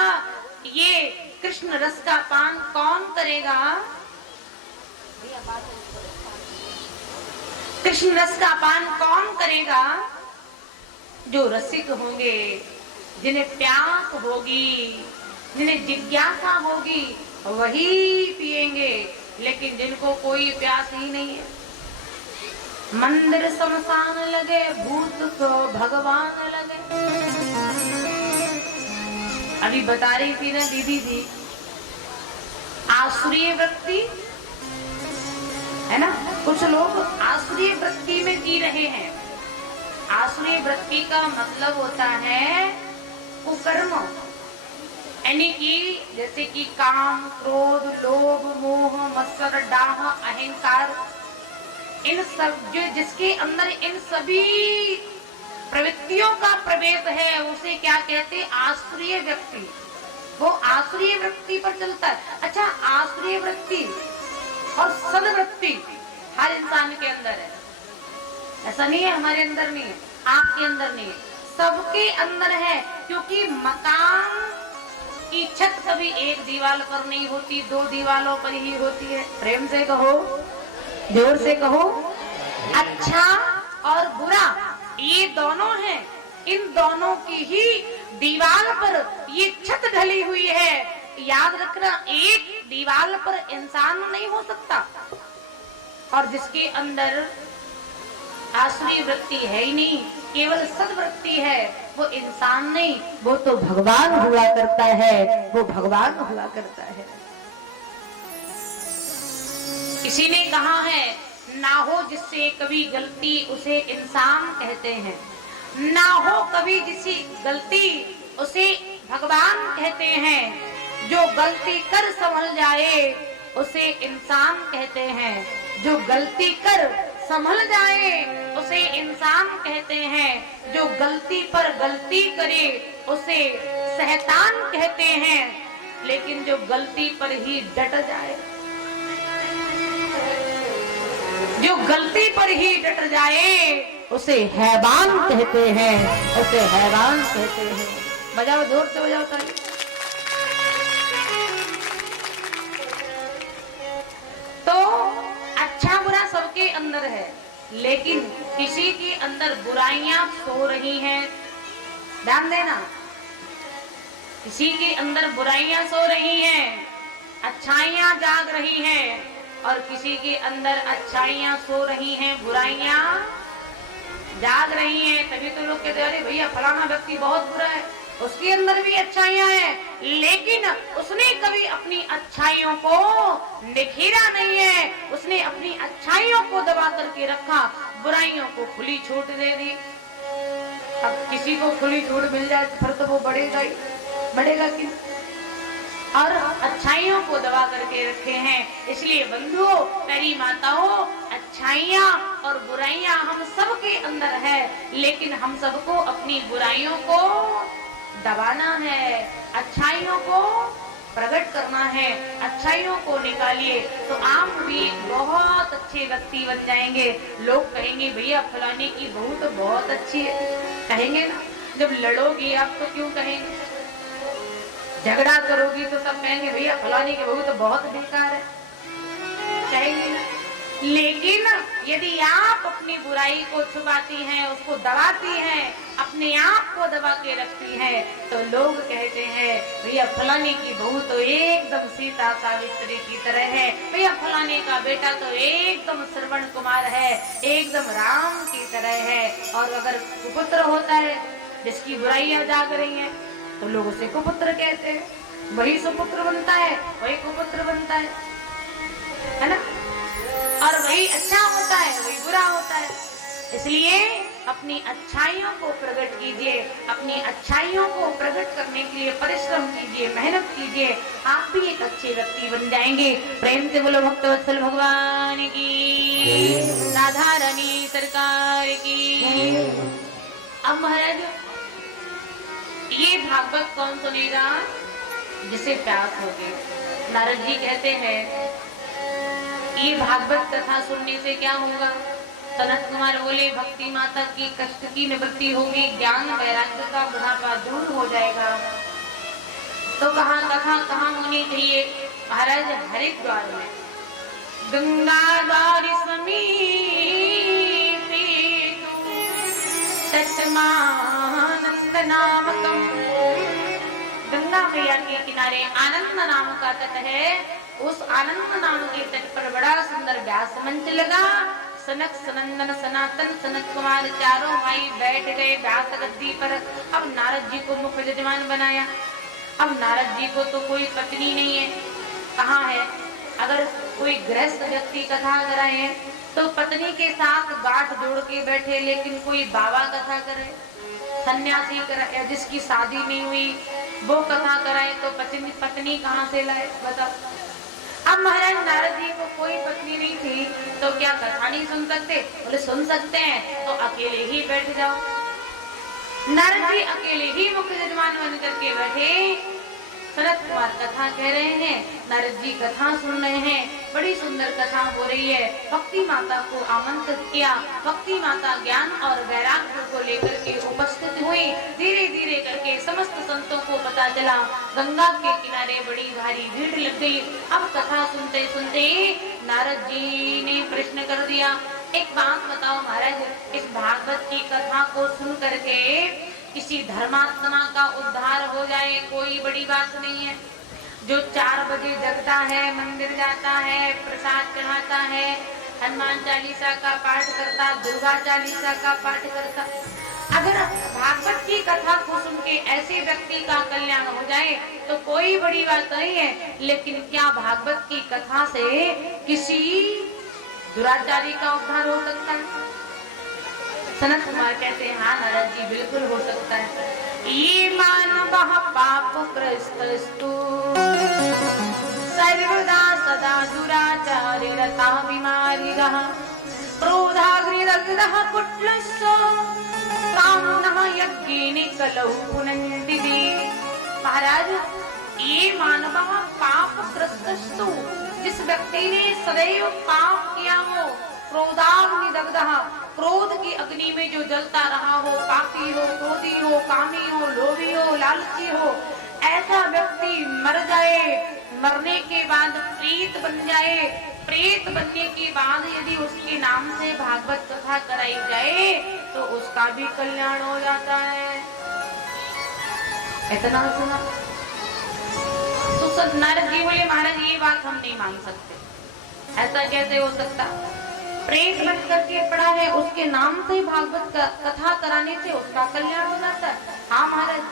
ये कृष्ण रस का पान कौन करेगा? कृष्ण रस का पान कौन करेगा? जो रसिक होंगे, जिन्हें प्यास होगी, जिन्हें जिज्ञासा होगी, वही पिएंगे। लेकिन जिनको कोई प्यास ही नहीं है, मंदिर शमशान लगे, भूत तो भगवान लगे। अभी बता रही थी ना दीदी जी, आसुरी वृत्ति है ना, कुछ लोग आसुरी वृत्ति में जी रहे हैं। आसुरी वृत्ति का मतलब होता है कुकर्म, यानी कि जैसे कि काम, क्रोध, लोभ, मोह, मत्सर, डाह, अहंकार, इन सब जो जिसके अंदर इन सभी प्रवृत्तियों का प्रवेश है उसे क्या कहते हैं? आसुरीय व्यक्ति। वो आसुरीय वृत्ति पर चलता है। अच्छा, आसुरीय वृत्ति और सद्वृत्ति हर इंसान के अंदर है, ऐसा नहीं है हमारे अंदर नहीं है, आपके अंदर नहीं है, सबके अंदर है। क्योंकि मकान की छत कभी एक दीवार पर नहीं होती, दो दीवारों पर ही होती है। प्रेम से कहो, जोर से कहो। अच्छा और बुरा ये दोनों हैं, इन दोनों की ही दीवार पर ये छत ढली हुई है। याद रखना, एक दीवार पर इंसान नहीं हो सकता, और जिसके अंदर आसुरी वृत्ति है ही नहीं, केवल सद्वृत्ति है, वो इंसान नहीं, वो तो भगवान हुआ करता है, वो भगवान हुआ करता है। किसी ने कहा है, ना हो जिससे कभी गलती उसे इंसान कहते हैं, ना हो कभी जिसकी गलती उसे भगवान कहते हैं। जो गलती कर संभल जाए उसे इंसान कहते हैं, जो गलती कर संभल जाए उसे इंसान कहते हैं, जो गलती पर गलती करे उसे शैतान कहते हैं, लेकिन जो गलती पर ही डट जाए, जो गलती पर ही डट जाए उसे हैवान कहते हैं, उसे हैवान कहते हैं। बजाओ, जोर से बजाओ ताली। तो अच्छा बुरा सबके अंदर है, लेकिन किसी के अंदर बुराइयां सो रही हैं। ध्यान देना, किसी के अंदर बुराइयां सो रही हैं, अच्छाइयां जाग रही हैं, और किसी के अंदर अच्छाइयां सो रही हैं, बुराइयां जाग रही हैं। तभी तो लोग कहते हैं, अरे भैया फलाना व्यक्ति बहुत बुरा है, उसके अंदर भी अच्छाइयां हैं, लेकिन उसने कभी अपनी अच्छाइयों को निखेरा नहीं है, उसने अपनी अच्छाइयों को दबा करके रखा, बुराइयों को खुली छूट दे दी। अब किसी को खुली छूट मिल जाए तो फिर तो वो बढ़ेगा ही, बढ़ेगा कि, और अच्छाइयों को दबा करके रखे हैं। इसलिए बंधुओं, मेरी माताओं, अच्छाइयां और बुराइयां हम सबके अंदर है, लेकिन हम सबको अपनी बुराइयों को दबाना है, अच्छाइयों को प्रकट करना है, अच्छाइयों को निकालिए तो आप भी बहुत अच्छे व्यक्ति बन जाएंगे। लोग कहेंगे, भैया फलाने की बहू तो बहुत अच्छी है, कहेंगे ना। जब लड़ोगी आप तो क्यों कहेंगे, झगड़ा करोगी तो सब कहेंगे, भैया फलाने की बहू तो बहुत बेकार है, कहेंगे ना। लेकिन यदि आप अपनी बुराई को छुपाती हैं, उसको दबाती हैं, अपने आप को दबा के रखती हैं, तो लोग कहते हैं, भैया फलाने की बहू तो एकदम सीता सावित्री की तरह है, भैया फलाने का बेटा तो एकदम श्रवण कुमार है, एकदम राम की तरह है। और अगर कुपुत्र होता है जिसकी बुराइयां जाग रही हैं, तो लोग उसे कुपुत्र कहते हैं, वही सुपुत्र बनता है, वही कुपुत्र बनता है ना। और वही अच्छा होता है, वही बुरा होता है। इसलिए अपनी अच्छाइयों को प्रकट कीजिए, अपनी अच्छाइयों को प्रकट करने के लिए परिश्रम कीजिए, मेहनत कीजिए, आप भी एक अच्छे व्यक्ति बन जाएंगे। प्रेम से बोलो भक्तवत्सल भगवान की, राधा रानी सरकार की। अब महाराज, ये भागवत कौन सुनेगा? जिसे प्यास होगी। नारद जी कहते हैं, ये भागवत कथा सुनने से क्या होगा? सनत कुमार बोले, भक्ति माता की कष्ट की निवृत्ति होगी, ज्ञान वैराग्य का बुढ़ापा दूर हो जाएगा। तो कहाँ कथा कहाँ होनी चाहिए? महाराज, हरिद्वार में, गंगा द्वार तटमानंद नामकम। गंगा मैया के किनारे आनंद नाम का तट है। उस आनंद नाम के तट पर बड़ा सुंदर व्यास मंच लगा। सनक, सनंदन, सनातन, सनत कुमार चारों भाई बैठ गए व्यास गद्दी पर। अब नारद जी को मुख्य यजमान बनाया। अब नारद जी को तो कोई पत्नी नहीं है, कहाँ है? अगर कोई गृहस्थ व्यक्ति कथा कराए तो पत्नी के साथ गांठ जोड़ के बैठे, लेकिन कोई बाबा कथा करे, सन्यासी कराए, जिसकी शादी नहीं हुई वो कथा कराए, तो पत्नी कहाँ से लाए बताओ? अब महाराज नारद जी को कोई पत्नी नहीं थी तो क्या कथा नहीं सुन सकते? बोले सुन सकते हैं, तो अकेले ही बैठ जाओ। नारद जी अकेले ही मुख्य यजमान बन करके बैठे। सनत कुमार कथा कह रहे हैं, नारद जी कथा सुन रहे हैं। बड़ी सुंदर कथा हो रही है। भक्ति माता को आमंत्रित किया। भक्ति माता ज्ञान और वैराग्य को लेकर के उपस्थित हुई। धीरे धीरे करके समस्त संतों को पता चला, गंगा के किनारे बड़ी भारी भीड़ लग गई। अब कथा सुनते सुनते नारद जी ने प्रश्न कर दिया, एक बात बताओ महाराज, इस भागवत की कथा को सुन करके किसी धर्मात्मा का उद्धार हो जाए कोई बड़ी बात नहीं है। जो 4 बजे जगता है, मंदिर जाता है, प्रसाद चढ़ाता है, हनुमान चालीसा का पाठ करता, दुर्गा चालीसा का पाठ करता, अगर भागवत की कथा को सुन के ऐसे व्यक्ति का कल्याण हो जाए तो कोई बड़ी बात नहीं है। लेकिन क्या भागवत की कथा से किसी दुराचारी का उद्धार हो सकता है? सनत कुमार कहते हैं, हाँ नारद जी बिल्कुल हो सकता है। ये मानव पापग्रस्तस्तु सर्वदा सदा दुराचारे रता विमारिणः क्रोधाग्निदग्धः कुट्लस्य कामनः यज्ञेन कलौ पुनन्ति। महाराज, ये मानव पापग्रस्तस्तु, जिस व्यक्ति ने सदैव पाप किया हो, क्रोधाग्निदग्धः, क्रोध की अग्नि में जो जलता रहा हो, पापी हो, क्रोधी हो, कामी हो, लोभी हो, लालची हो, ऐसा व्यक्ति मर जाए, मरने के बाद प्रेत बन जाए, प्रेत बनने के बाद यदि उसके नाम से भागवत कथा कराई जाए तो उसका भी कल्याण हो जाता है। इतना सुना तो सब नारद जी बोले, महाराज ये बात हम नहीं मान सकते, ऐसा कैसे हो सकता? प्रेत बन करके पड़ा है, उसके नाम से भागवत कथा कराने से उसका कल्याण हो जाता है। हाँ महाराज,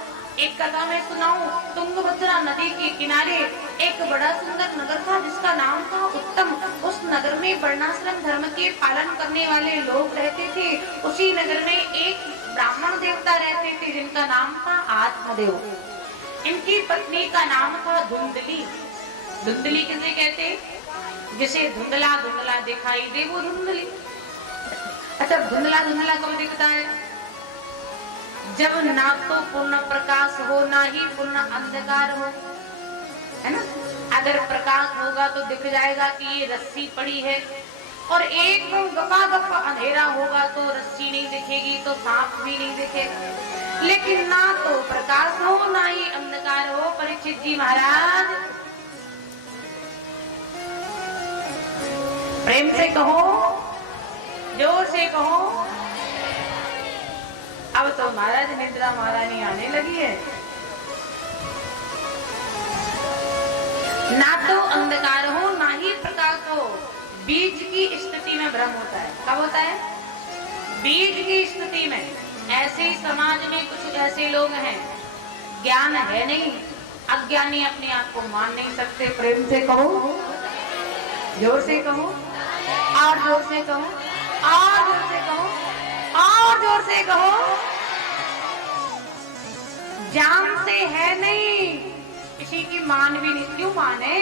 एक कथा मैं सुनाऊं। तुंगभद्रा नदी के किनारे एक बड़ा सुंदर नगर था जिसका नाम था उत्तम। उस नगर में वर्णाश्रम धर्म के पालन करने वाले लोग रहते थे। उसी नगर में एक ब्राह्मण देवता रहते थे जिनका नाम था आत्मदेव। इनकी पत्नी का नाम था धुंधली। धुंधली किसे कहते? जिसे धुंधला धुंधला दिखाई दे वो धुंधली। अच्छा, धुंधला धुंधला कब दिखता है? जब ना तो पूर्ण प्रकाश हो ना ही पूर्ण अंधकार हो, है ना? अगर प्रकाश होगा तो दिख जाएगा कि ये रस्सी पड़ी है, और एकदम गपा अंधेरा होगा तो रस्सी नहीं दिखेगी, तो सांप भी नहीं दिखेगा। लेकिन ना तो प्रकाश हो ना ही अंधकार हो। परीक्षित जी महाराज, प्रेम से कहो, जोर से कहो। अब तो महाराज निद्रा महारानी आने लगी है। ना तो अंधकार हो ना ही प्रकाश हो, बीज की स्थिति में भ्रम होता है। कब होता है? बीज की स्थिति में। ऐसे ही समाज में कुछ ऐसे लोग हैं, ज्ञान है नहीं, अज्ञानी, अपने आप को मान नहीं सकते। प्रेम से कहो, जोर से कहो, और जोर से कहो, और जोर से कहो, और जोर से कहो। जान से है नहीं, किसी की मान भी नहीं। क्यों माने?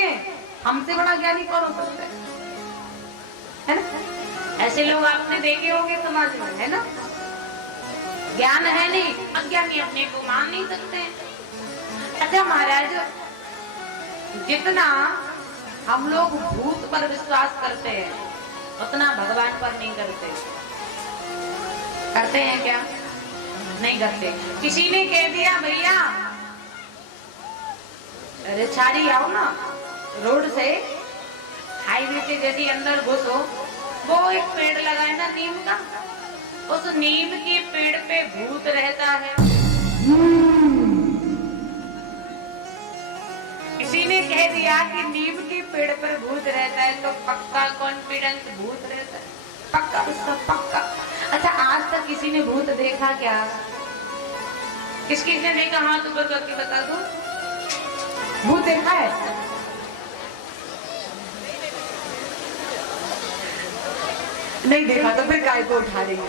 हमसे बड़ा ज्ञानी कौन हो सकता है ना? ऐसे लोग आपने देखे होंगे समाज में, है ना? ज्ञान है नहीं, अज्ञानी अपने को मान नहीं सकते। अच्छा महाराज, जितना हम लोग भूत पर विश्वास करते हैं उतना भगवान पर नहीं करते। करते हैं क्या? नहीं करते। किसी ने कह दिया भैया अरे छाड़ी आओ ना, रोड से हाईवे से यदि अंदर घुसो, वो एक पेड़ लगा है ना नीम का, उस नीम के पेड़ पे भूत रहता है। किसी ने कह दिया कि नीम के पेड़ पर भूत रहता है, तो पक्का कॉन्फिडेंस भूत रहता है, पक्का, उसका पक्का। अच्छा, आज तक किसी ने भूत देखा क्या? किसने देखा? हाथ ऊपर करके बता दो। भूत देखा है? नहीं देखा तो फिर काय को उठा रही है?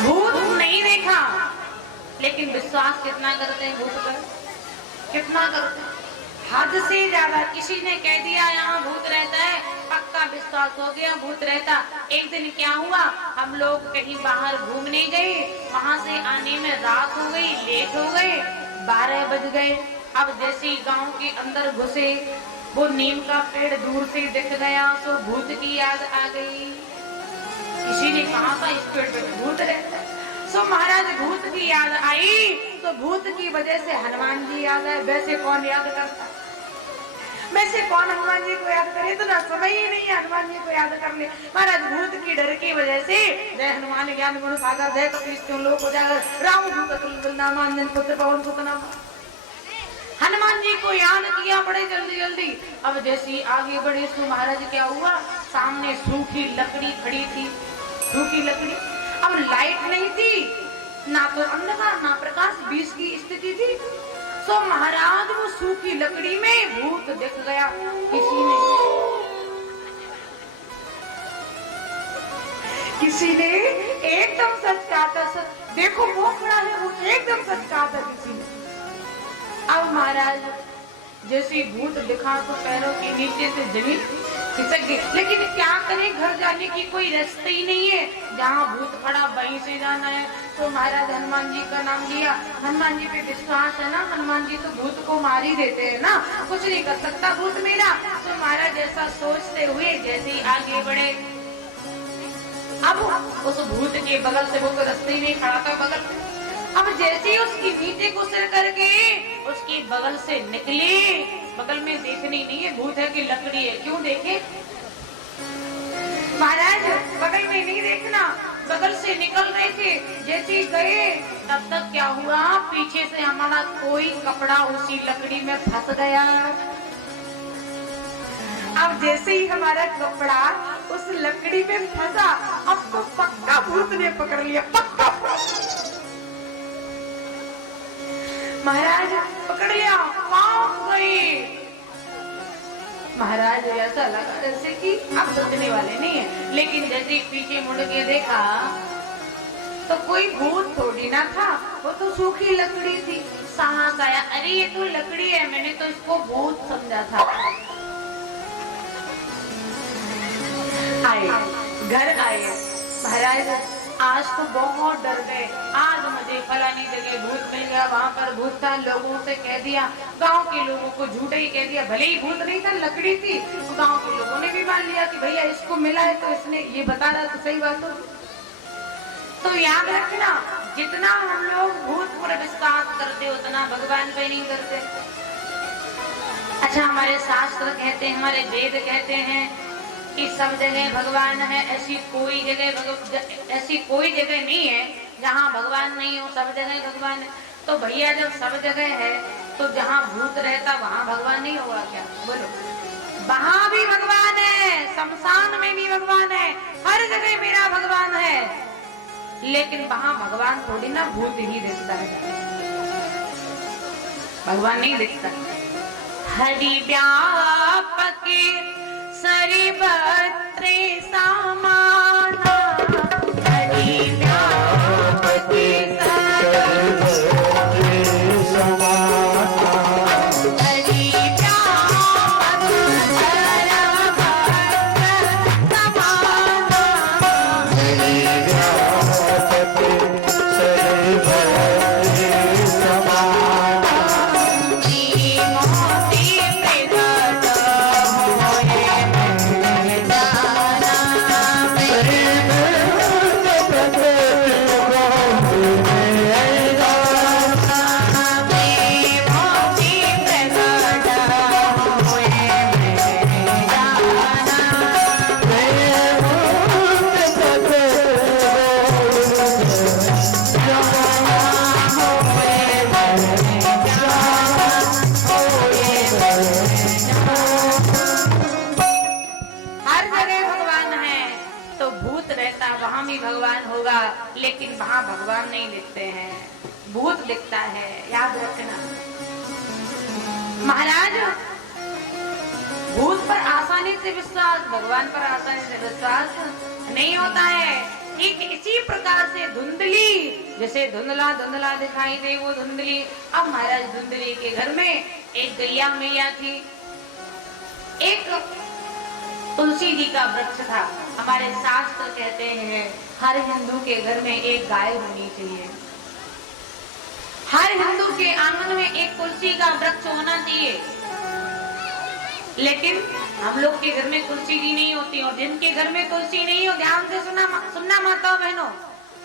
भूत नहीं देखा, लेकिन विश्वास कितना करते हैं भूत पर? कितना करते हैं? हद से ज्यादा। किसी ने कह दिया यहाँ भूत रहता है, पक्का विश्वास हो गया भूत रहता। एक दिन क्या हुआ, हम लोग कहीं बाहर घूमने गए, वहां से आने में रात हो गई, लेट हो गए, 12 बज गए। अब जैसे ही गांव के अंदर घुसे, वो नीम का पेड़ दूर से दिख गया, तो भूत की याद आ गई। किसी ने कहा था इस पेड़ पे भूत रहता है। सो महाराज भूत की याद आई, तो भूत की वजह से हनुमान जी याद आए। वैसे कौन याद करता, वैसे कौन हनुमान जी को याद करे, तो ना समय ही नहीं है हनुमान जी को याद कर ले। महाराज भूत की डर की वजह से जय हनुमान ज्ञान गुण सागर जय कपीश लोक उजागर राम दूत तुल्य नाम अंजन पुत्र पवन सुत नाम। हनुमान जी को याद किया बड़े जल्दी जल्दी। अब जैसी आगे बढ़े तो महाराज क्या हुआ, सामने सूखी लकड़ी खड़ी थी, सूखी लकड़ी। अब लाइट नहीं थी, ना तो अंधकार ना प्रकाश, बीच की स्थिति थी। तो महाराज वो सूखी लकड़ी में भूत दिख गया। किसी ने एकदम सच कहा था, सच देखो वो खड़ा है, वो एकदम सच कहा था किसी ने। अब महाराज जैसे भूत दिखा तो पैरों के नीचे से जमीन खिसक गई। लेकिन क्या करें, घर जाने की कोई रास्ता ही नहीं है, जहाँ भूत खड़ा वहीं से जाना है। तो महाराज हनुमान जी का नाम लिया। हनुमान जी पे विश्वास है ना, हनुमान जी तो भूत को मार ही देते हैं ना, कुछ नहीं कर सकता भूत मेरा। तो महाराज ऐसा सोचते हुए जैसे ही आगे बढ़े, अब उस भूत के बगल से, वो तो रास्ते में खड़ा था बगल में, अब जैसे ही उसकी नीचे को सिर करके उसकी बगल से निकले, बगल में देखनी नहीं है भूत है कि लकड़ी है, क्यों देखे महाराज, बगल में नहीं देखना, बगल से निकल रहे थे। जैसे ही गए तब तक क्या हुआ, पीछे से हमारा कोई कपड़ा उसी लकड़ी में फंस गया। अब जैसे ही हमारा कपड़ा उस लकड़ी में फंसा, अब तो पक्का भूत ने पकड़ लिया, पक्का महाराज पकड़ लिया, पाँव गई। महाराज ऐसा लगा जैसे कि अब बचने वाले नहीं है। लेकिन जैसे पीछे मुड़ के देखा तो कोई भूत थोड़ी ना था, वो तो सूखी लकड़ी थी। साहस आया, अरे ये तो लकड़ी है, मैंने तो इसको भूत समझा था। आए, घर आए महाराज, आज तो बहुत डर गए, आज मुझे फलानी जगह भूत मिल गया, वहाँ पर भूत था। लोगों से कह दिया, गांव के लोगों को झूठे ही कह दिया, भले ही भूत नहीं था लकड़ी थी। तो गांव के लोगों ने भी मान लिया कि भैया इसको मिला है, तो इसने ये बता रहा तो सही बात हो। तो याद रखना, जितना हम लोग भूत पर विश्वास करते उतना भगवान पे नहीं करते। अच्छा, हमारे शास्त्र कहते हैं, हमारे वेद कहते हैं कि सब जगह भगवान है, ऐसी कोई जगह नहीं है जहाँ भगवान नहीं हो, सब जगह भगवान है। तो भैया जब सब जगह है तो जहाँ भूत रहता वहाँ भगवान नहीं होगा क्या? बोलो, वहाँ भी भगवान है, शमशान में भी भगवान है, हर जगह मेरा भगवान है। लेकिन वहाँ भगवान थोड़ी ना भूत ही दिखता है, भगवान नहीं दिखता। हरि व्यापक सरिबत्रे समाना, हरि व्यापक सरिबत्रे समाना, हरि व्यापक सरिबत्रे समाना, हरि व्यापक सरिबत्रे समाना, मोती प्रगट होए भगवान होगा, लेकिन वहाँ भगवान नहीं लिखते हैं, भूत लिखता है, याद रखना। महाराज, भूत पर आसानी से विश्वास, भगवान पर आसानी से विश्वास नहीं होता है। ठीक इसी प्रकार से धुंधली, जैसे धुंधला धुंधला दिखाई दे वो धुंधली। अब महाराज धुंधली के घर में एक गैया मैया थी, एक तुलसी जी का वृक्ष था। हमारे शास्त्र कहते हैं हर हिंदू के घर में एक गाय होनी चाहिए, हर हिंदू के आंगन में एक तुलसी का वृक्ष होना चाहिए। लेकिन हम लोग के घर में तुलसी जी नहीं होती, और जिनके घर में तुलसी नहीं हो, ध्यान से सुनना माताओं बहनों,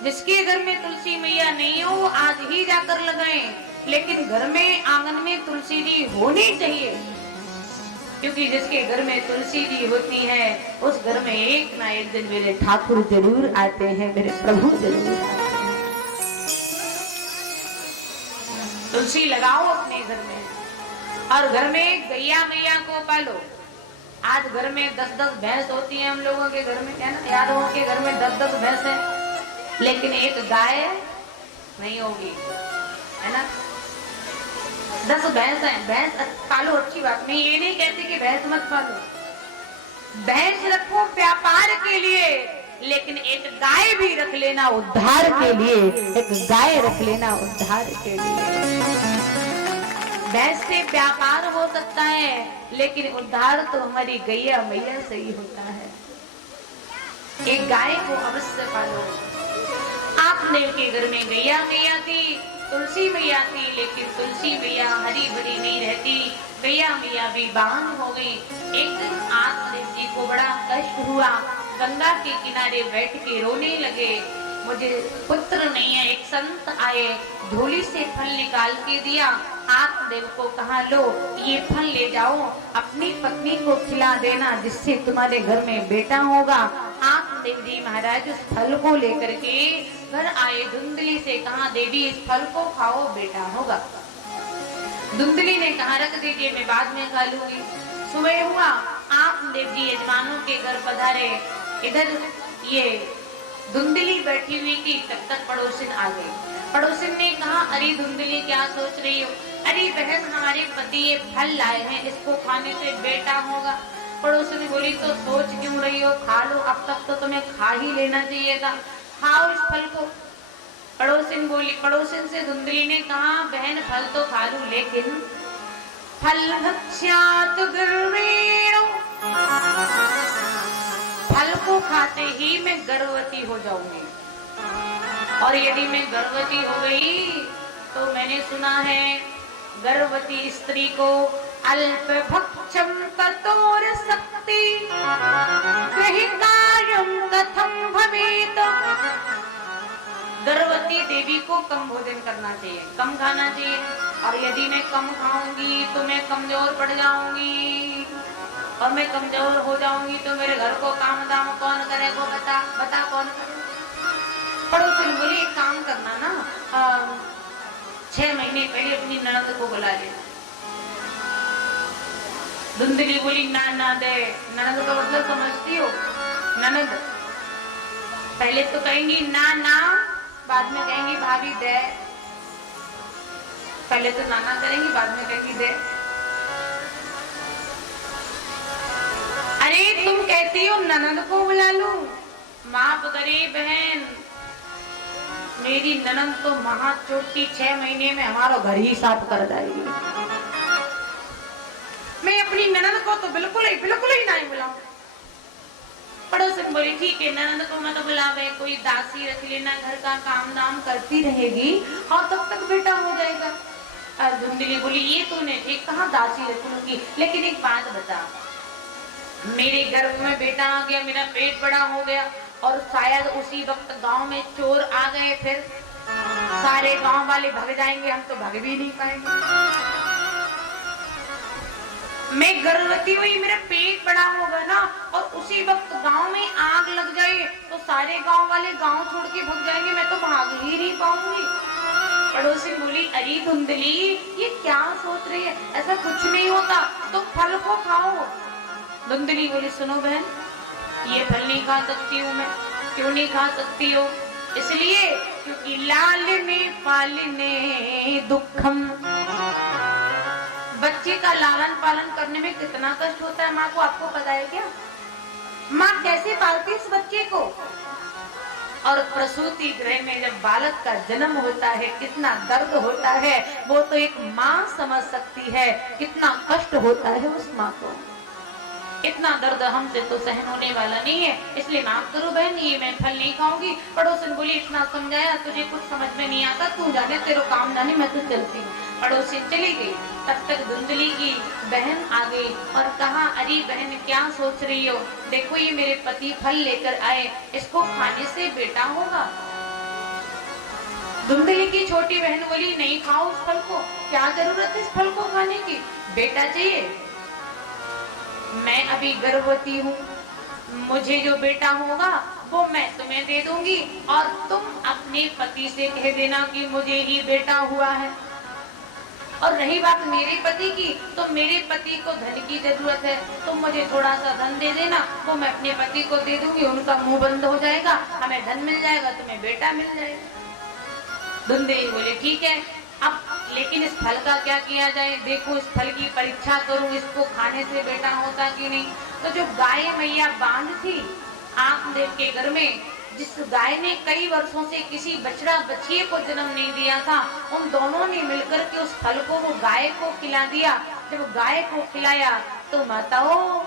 जिसके घर में तुलसी मैया नहीं हो वो आज ही जाकर लगाएं। लेकिन घर में आंगन में तुलसी जी होनी चाहिए, क्योंकि जिसके घर में तुलसी जी होती है उस घर में एक ना एक दिन मेरे ठाकुर जरूर आते हैं, मेरे प्रभु जरूर आते हैं। तुलसी लगाओ अपने घर में, और घर में गैया मैया को पालो। आज घर में 10-10 भैंस होती है हम लोगों के घर में, है ना, यादवों के घर में 10-10 भैंस है, लेकिन एक गाय नहीं होगी, है ना। 10 भैंस है, भैंस पालो, अच्छी बात, मैं ये नहीं कहती कि भैंस मत पालो, भैंस रखो व्यापार के लिए, लेकिन एक गाय भी रख लेना उद्धार के लिए, एक गाय रख लेना उद्धार के लिए। भैंस से व्यापार हो सकता है, लेकिन उद्धार तो हमारी गैया मैया से ही होता है। एक गाय को अवश्य पालो। आपने के घर में गैया मैया थी, तुलसी मैया थी, लेकिन तुलसी मैया हरी भरी नहीं रहती, गैया मैया भी बाहन हो गई। एक दिन आत्मदेव जी को बड़ा कष्ट हुआ, गंगा के किनारे बैठ के रोने लगे, मुझे पुत्र नहीं है। एक संत आए, झोली से फल निकाल के दिया, आत्मदेव को कहा लो ये फल ले जाओ, अपनी पत्नी को खिला देना, जिससे तुम्हारे घर में बेटा होगा। आत्मदेव जी महाराज उस फल को लेकर के घर आए, धुंधली से कहा देवी इस फल को खाओ, बेटा होगा। धुंधली ने कहा रख दीजिए, मैं बाद में खा लूंगी। सुबह हुआ, आत्मदेव जी यजमानों के घर पधारे, इधर ये धुंधली बैठी हुई थी, तब तक पड़ोसिन आ गई। पड़ोसिन ने कहा अरे धुंधली क्या सोच रही हो? अरे बहन हमारे पति ये फल लाए हैं, इसको खाने से बेटा होगा। पड़ोसिन बोली तो सोच क्यों रही हो, खा लो, अब तक तो तुम्हें खा ही लेना चाहिए था, खाओ इस फल को। पड़ोसिन बोली, पड़ोसिन से धुंधली ने कहा बहन फल तो खा लूं, लेकिन फल भक्ष्यात गर्वेण, फल को खाते ही मैं गर्भवती हो जाऊंगी, और यदि मैं गर्भवती हो गई तो मैंने सुना है गर्भवती स्त्री को अल्प भक्षम ततोर शक्ति ग्रहितायं कथम भवेत। गर्भवती देवी को कम भोजन करना चाहिए, कम खाना चाहिए, और यदि मैं कम खाऊंगी तो मैं कमजोर पड़ जाऊंगी, और मैं कमजोर हो जाऊंगी तो मेरे घर को काम दाम कौन करेगा, बता कौन करे। पड़ोसी बोली एक काम करना ना, 6 महीने पहले अपनी ननद को बुला ले। धुंधली बोली ना ना दे, ननद का मतलब समझती हो, ननद पहले तो कहेंगी ना ना, बाद में कहेंगी भाभी दे, पहले तो नाना करेंगी, बाद में कहेंगी दे। अरे तुम कहती हो ननद को बुला लूं, माफ करे बहन, मेरी ननद तो महाचोटी 6 महीने में हमारा घर ही साफ कर जाएगी। मैं अपनी ननद को तो बिल्कुल ही नहीं बुलाऊं। पड़ोसन बोली ठीक है, ननद को मत बुलावे, कोई दासी रख लेना, घर का काम दाम करती रहेगी और तब तक बेटा हो जाएगा। धुंधली बोली ये तूने ठीक कहा, दासी रख लूंगी, लेकिन एक बात बता, मेरे गर्भ में बेटा आ गया, मेरा पेट बड़ा हो गया, और शायद उसी वक्त गांव में चोर आ गए, फिर सारे गांव वाले भाग जाएंगे, हम तो भाग भी नहीं पाएंगे। मैं गर्भवती हुई, मेरा पेट बड़ा होगा ना, और उसी वक्त गांव में आग लग जाए तो सारे गांव वाले गांव छोड़ के भाग जाएंगे, मैं तो भाग ही नहीं पाऊंगी। पड़ोसी बोली अरे धुंधली ये क्या सोच रही है, ऐसा कुछ नहीं होता, तो फल को खाओ। धुंधली बोली सुनो बहन, ये फल नहीं खा सकती हूँ मैं। क्यों नहीं खा सकती हो? इसलिए क्योंकि लालने पालने दुखम, बच्चे का लालन पालन करने में कितना कष्ट होता है माँ को, आपको पता है क्या? माँ कैसे पालती इस बच्चे को? और प्रसूति गृह में जब बालक का जन्म होता है कितना दर्द होता है, वो तो एक माँ समझ सकती है कितना कष्ट होता है उस माँ को। इतना दर्द हमसे तो सहन होने वाला नहीं है, इसलिए माफ करो बहन, ये मैं फल नहीं खाऊंगी। पड़ोसन बोली इतना समझाया, तुझे कुछ समझ में नहीं आता, तू जाने तेरे काम जाने, मैं तो चलती हूँ। पड़ोसी चली गई। तब तक धुंधली की बहन आ गई और कहा, अरे बहन क्या सोच रही हो, देखो ये मेरे पति फल लेकर आए, इसको खाने से बेटा होगा। धुंधली की छोटी बहन बोली, नहीं खाओ उस फल को, क्या जरूरत है इस फल को खाने की, बेटा चाहिए। मैं अभी गर्भवती हूँ, मुझे जो बेटा होगा वो मैं तुम्हें दे दूंगी और तुम अपने पति से कह देना कि मुझे ही बेटा हुआ है। और रही बात मेरे पति की, तो मेरे पति को धन की जरूरत है, तुम मुझे थोड़ा सा धन दे देना, वो मैं अपने पति को दे दूंगी, उनका मुंह बंद हो जाएगा, हमें धन मिल जाएगा, तुम्हें बेटा मिल जाएगा। धुंधली बोले ठीक है, अब लेकिन इस फल का क्या किया जाए, देखो इस फल की परीक्षा करूं, इसको खाने से बेटा होता कि नहीं। तो जो गाय मैया बांध थी आत्मदेव के घर में, जिस गाय ने कई वर्षों से किसी बछड़ा बछिए को जन्म नहीं दिया था, उन दोनों ने मिलकर के उस फल को वो गाय को खिला दिया। जब गाय को खिलाया तो माताओं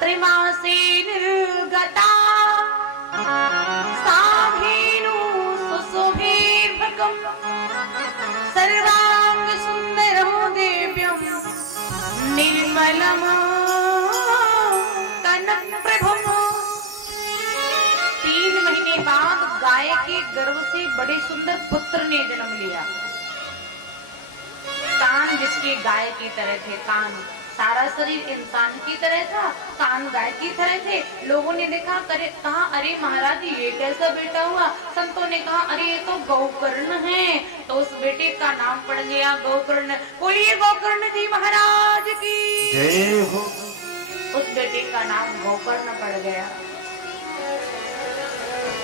त्रिमासी निर्गता साधेनु सुशोभिर्भगम सर्वांग सुंदरं देव्यं निर्मलम कनक प्रभम। 3 महीने बाद गाय के गर्भ से बड़े सुंदर पुत्र ने जन्म लिया। कान जिसके गाय की तरह थे, कान, सारा शरीर इंसान की तरह था, कान गाय की तरह थे। लोगों ने देखा, कहा अरे महाराज ये कैसा बेटा हुआ। संतों ने कहा अरे ये तो गौकर्ण है, तो उस बेटे का नाम पड़ गया गौकर्ण। बोलिए गौकर्ण जी महाराज की जय हो। उस बेटे का नाम गौकर्ण पड़ गया।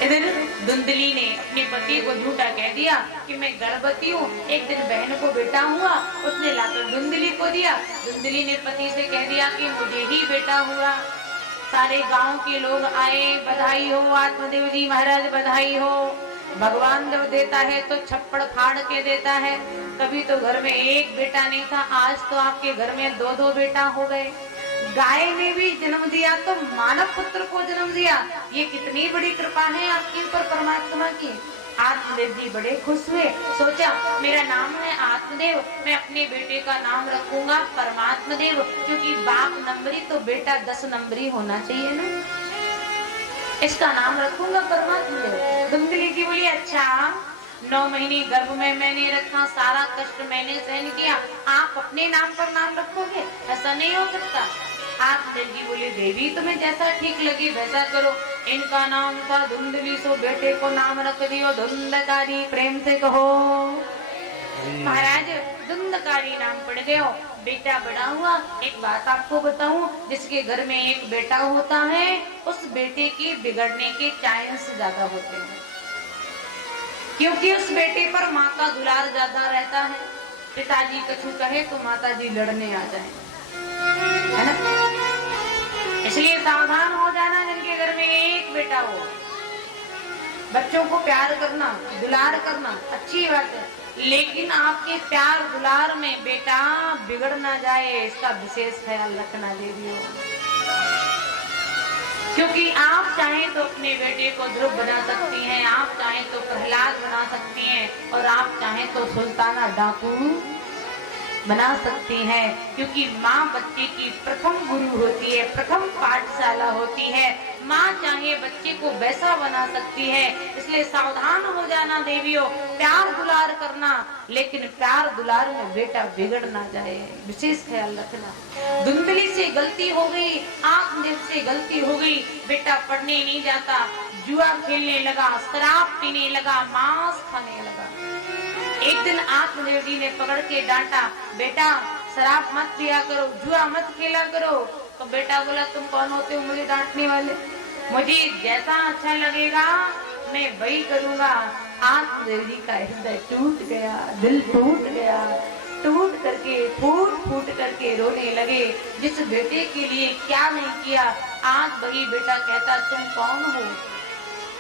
इधर धुंधली ने अपने पति को झूठा कह दिया कि मैं गर्भवती हूँ। एक दिन बहन को बेटा हुआ, उसने लाकर धुंधली को दिया। धुंधली ने पति से कह दिया कि मुझे ही बेटा हुआ। सारे गांव के लोग आए, बधाई हो आत्मदेव जी महाराज, बधाई हो। भगवान जब देता है तो छप्पड़ फाड़ के देता है। कभी तो घर में एक बेटा नहीं था, आज तो आपके घर में 2-2 बेटा हो गए। गाय ने भी जन्म दिया तो मानव पुत्र को जन्म दिया। ये कितनी बड़ी कृपा है आपके ऊपर परमात्मा की। आत्मदेव जी बड़े खुश हुए, सोचा मेरा नाम है आत्मदेव, मैं अपने बेटे का नाम रखूंगा परमात्मदेव, क्योंकि बाप नंबरी तो बेटा 10 नंबरी होना चाहिए ना, इसका नाम रखूंगा परमात्मदेव। धुंधली जी बोली अच्छा, 9 महीने गर्भ में मैंने रखा, सारा कष्ट मैंने सहन किया, आप अपने नाम पर नाम रखोगे, ऐसा नहीं हो सकता। आत्मदेव जी बोले देवी तुम्हें जैसा ठीक लगे वैसा करो। इनका नाम था धुंधली, सो बेटे को नाम रख दियो धुंधकारी। प्रेम से कहो महाराज, धुंधकारी नाम पड़ गयो। बेटा बड़ा हुआ। एक बात आपको बताऊं, जिसके घर में एक बेटा होता है उस बेटे के बिगड़ने के चांस ज्यादा होते हैं, क्योंकि उस बेटे पर माँ का दुलार ज्यादा रहता है। पिताजी कछु कहे तो माताजी लड़ने आ जाए, है ना। इसलिए सावधान हो जाना जिनके घर में एक बेटा हो। बच्चों को प्यार करना, दुलार करना अच्छी बात है, लेकिन आपके प्यार दुलार में बेटा बिगड़ ना जाए इसका विशेष ख्याल रखना देवियों। क्योंकि आप चाहें तो अपने बेटे को ध्रुव बना सकती हैं, आप चाहें तो प्रहलाद बना सकती हैं, और आप चाहें तो सुल्ताना डाकू बना सकती हैं। क्योंकि माँ बच्चे की प्रथम गुरु होती है, प्रथम पाठशाला होती है। माँ चाहे बच्चे को वैसा बना सकती है। इसलिए सावधान हो जाना देवियों, प्यार दुलार करना, लेकिन प्यार दुलार में बेटा बिगड़ ना जाए, विशेष ख्याल रखना। धुंधली से गलती हो गई, आत्मदेव से गलती हो गई, बेटा पढ़ने नहीं जाता, जुआ खेलने लगा, शराब पीने लगा, मांस खाने लगा। एक दिन आत्मदेव जी ने पकड़ के डांटा, बेटा शराब मत पिया करो, जुआ मत खेला करो। तो बेटा बोला तुम कौन होते हो मुझे डांटने वाले, मुझे जैसा अच्छा लगेगा मैं वही करूंगा। आत्मदेव जी का हृदय टूट गया, दिल टूट गया, टूट करके फूट करके रोने लगे। जिस बेटे के लिए क्या नहीं किया, आज वही बेटा कहता तुम कौन हो,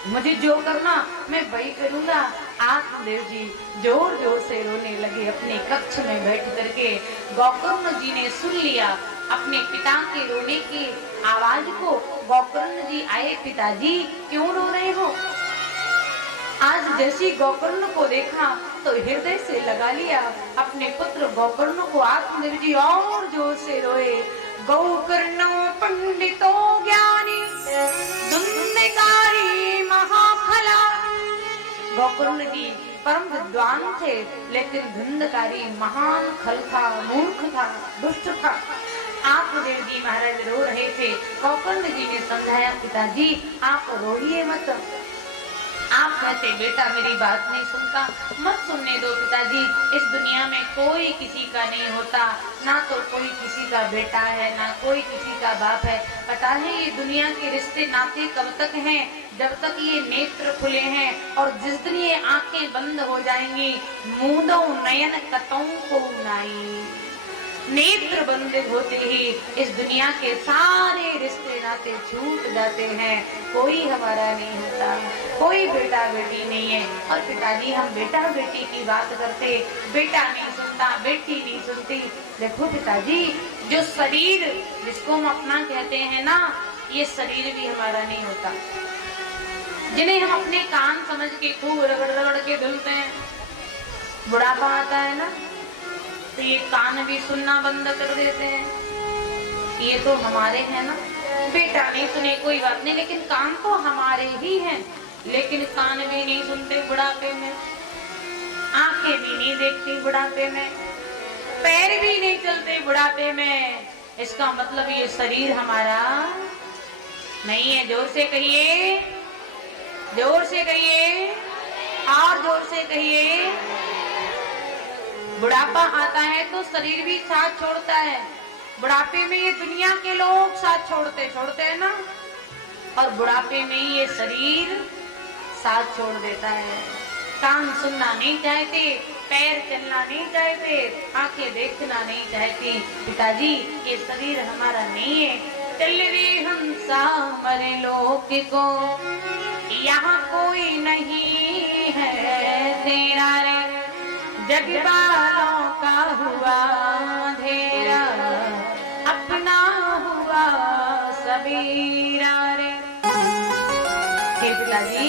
मुझे जो करना मैं वही करूंगा। आत्मदेव जी जोर जोर से रोने लगे अपने कक्ष में बैठ करके। गोकर्ण जी ने सुन लिया अपने पिता के रोने की आवाज को। गोकर्ण जी आए, पिताजी क्यों रो रहे हो? आज जैसी गोकर्ण को देखा तो हृदय से लगा लिया अपने पुत्र गोकर्ण को। आत्मदेव जी और जोर से रोए। गोकर्ण पंडितो ज्ञानी धुंधकारी महाफला। गोकर्ण जी परम विद्वान थे, लेकिन धुंधकारी महान खल था, मूर्ख था, दुष्ट था। आत्मदेव जी महाराज रो रहे थे। गोकर्ण जी ने समझाया, पिताजी आप रोइए मत। आप कहते बेटा मेरी बात नहीं सुनता, मत सुनने दो पिताजी। इस दुनिया में कोई किसी का नहीं होता, ना तो कोई किसी का बेटा है, ना कोई किसी का बाप है। पता है ये दुनिया के रिश्ते नाते कब तक हैं? जब तक ये नेत्र खुले हैं, और जिस दिन ये आंखें बंद हो जाएंगी, मूंदो नयन कतों को नाई। नेत्र बंद होते ही इस दुनिया के सारे रिश्ते नाते छूट जाते हैं। कोई हमारा नहीं होता, कोई बेटा बेटी नहीं है। और पिताजी हम बेटा बेटी की बात करते, बेटा नहीं सुनता, बेटी नहीं सुनती। देखो पिताजी, जो शरीर जिसको हम अपना कहते हैं ना, ये शरीर भी हमारा नहीं होता। जिन्हें हम अपने कान समझ के खूब रगड़ रगड़ के धुलते हैं, बुढ़ापा आता है ना तो ये कान भी सुनना बंद कर देते हैं। ये तो हमारे हैं ना, बेटा नहीं सुने कोई बात नहीं, लेकिन कान तो हमारे ही हैं। लेकिन कान भी नहीं सुनते बुढ़ापे में, आंखें भी नहीं देखती बुढ़ापे में, पैर भी नहीं चलते बुढ़ापे में। इसका मतलब ये शरीर हमारा नहीं है। जोर से कहिए, जोर से कहिए, और जोर से कहिए। बुढ़ापा आता है तो शरीर भी साथ छोड़ता है। बुढ़ापे में ये दुनिया के लोग साथ छोड़ते हैं ना, और बुढ़ापे में ये शरीर साथ छोड़ देता है। कान सुनना नहीं चाहते, पैर चलना नहीं चाहते, आंखें देखना नहीं चाहती। पिताजी ये शरीर हमारा नहीं है। चल रे हंसा मरे लोक को, यहाँ कोई नहीं है तेरा रे। जग वालों का हुआ अंधेरा, अपना हुआ सबेरा रे। हे पिताजी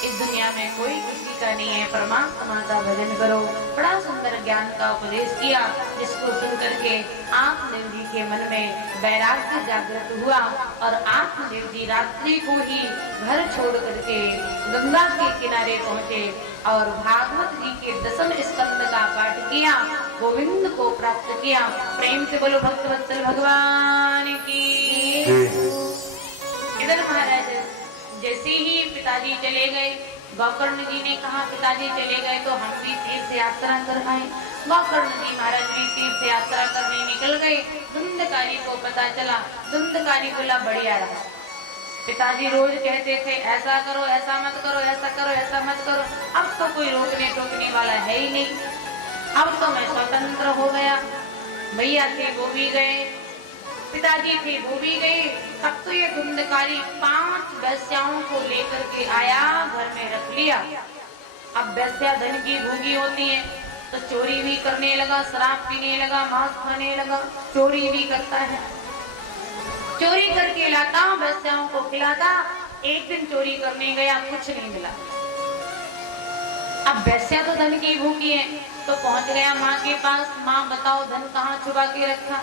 इस दुनिया में कोई किसी का नहीं है, परमात्मा का भजन करो। बड़ा सुंदर ज्ञान का उपदेश किया, जिसको सुन करके आत्मदेव जी के मन में वैराग्य जागृत हुआ। और आत्मदेव जी रात्रि को ही घर छोड़ करके गंगा के किनारे पहुंचे और भागवत जी के 10वें स्कंद का पाठ किया, गोविंद को प्राप्त किया। प्रेम से बोलो भक्तवत्सल भगवान की। इधर महाराज जैसे ही पिताजी चले गए, गोकर्ण जी ने कहा पिताजी चले गए तो हम भी तीर्थ यात्रा कर आए। गोकर्ण जी महाराज भी तीर्थ यात्रा करने निकल गए। धुंधकारी को पता चला, धुंधकारी बोला बढ़िया रहा। पिताजी रोज कहते थे ऐसा करो, ऐसा मत करो, ऐसा करो, ऐसा मत करो। अब तो कोई रोकने टोकने वाला है ही नहीं, अब तो मैं स्वतंत्र हो गया। भैया थे वो भी गए, पिताजी थे वो भी गए। तब तो ये धुंधकारी 5 वेश्याओं को लेकर के आया, घर में रख लिया। अब वेश्या धन की भूखी होती है तो चोरी भी करने लगा, शराब पीने लगा, मांस खाने लगा, चोरी भी करता है। चोरी करके लाता, वेश्याओं को खिलाता। एक दिन चोरी करने गया, कुछ नहीं मिला। अब वेश्या तो धन की भूखी है तो पहुंच गया माँ के पास। माँ बताओ धन कहाँ छुपा के रखा?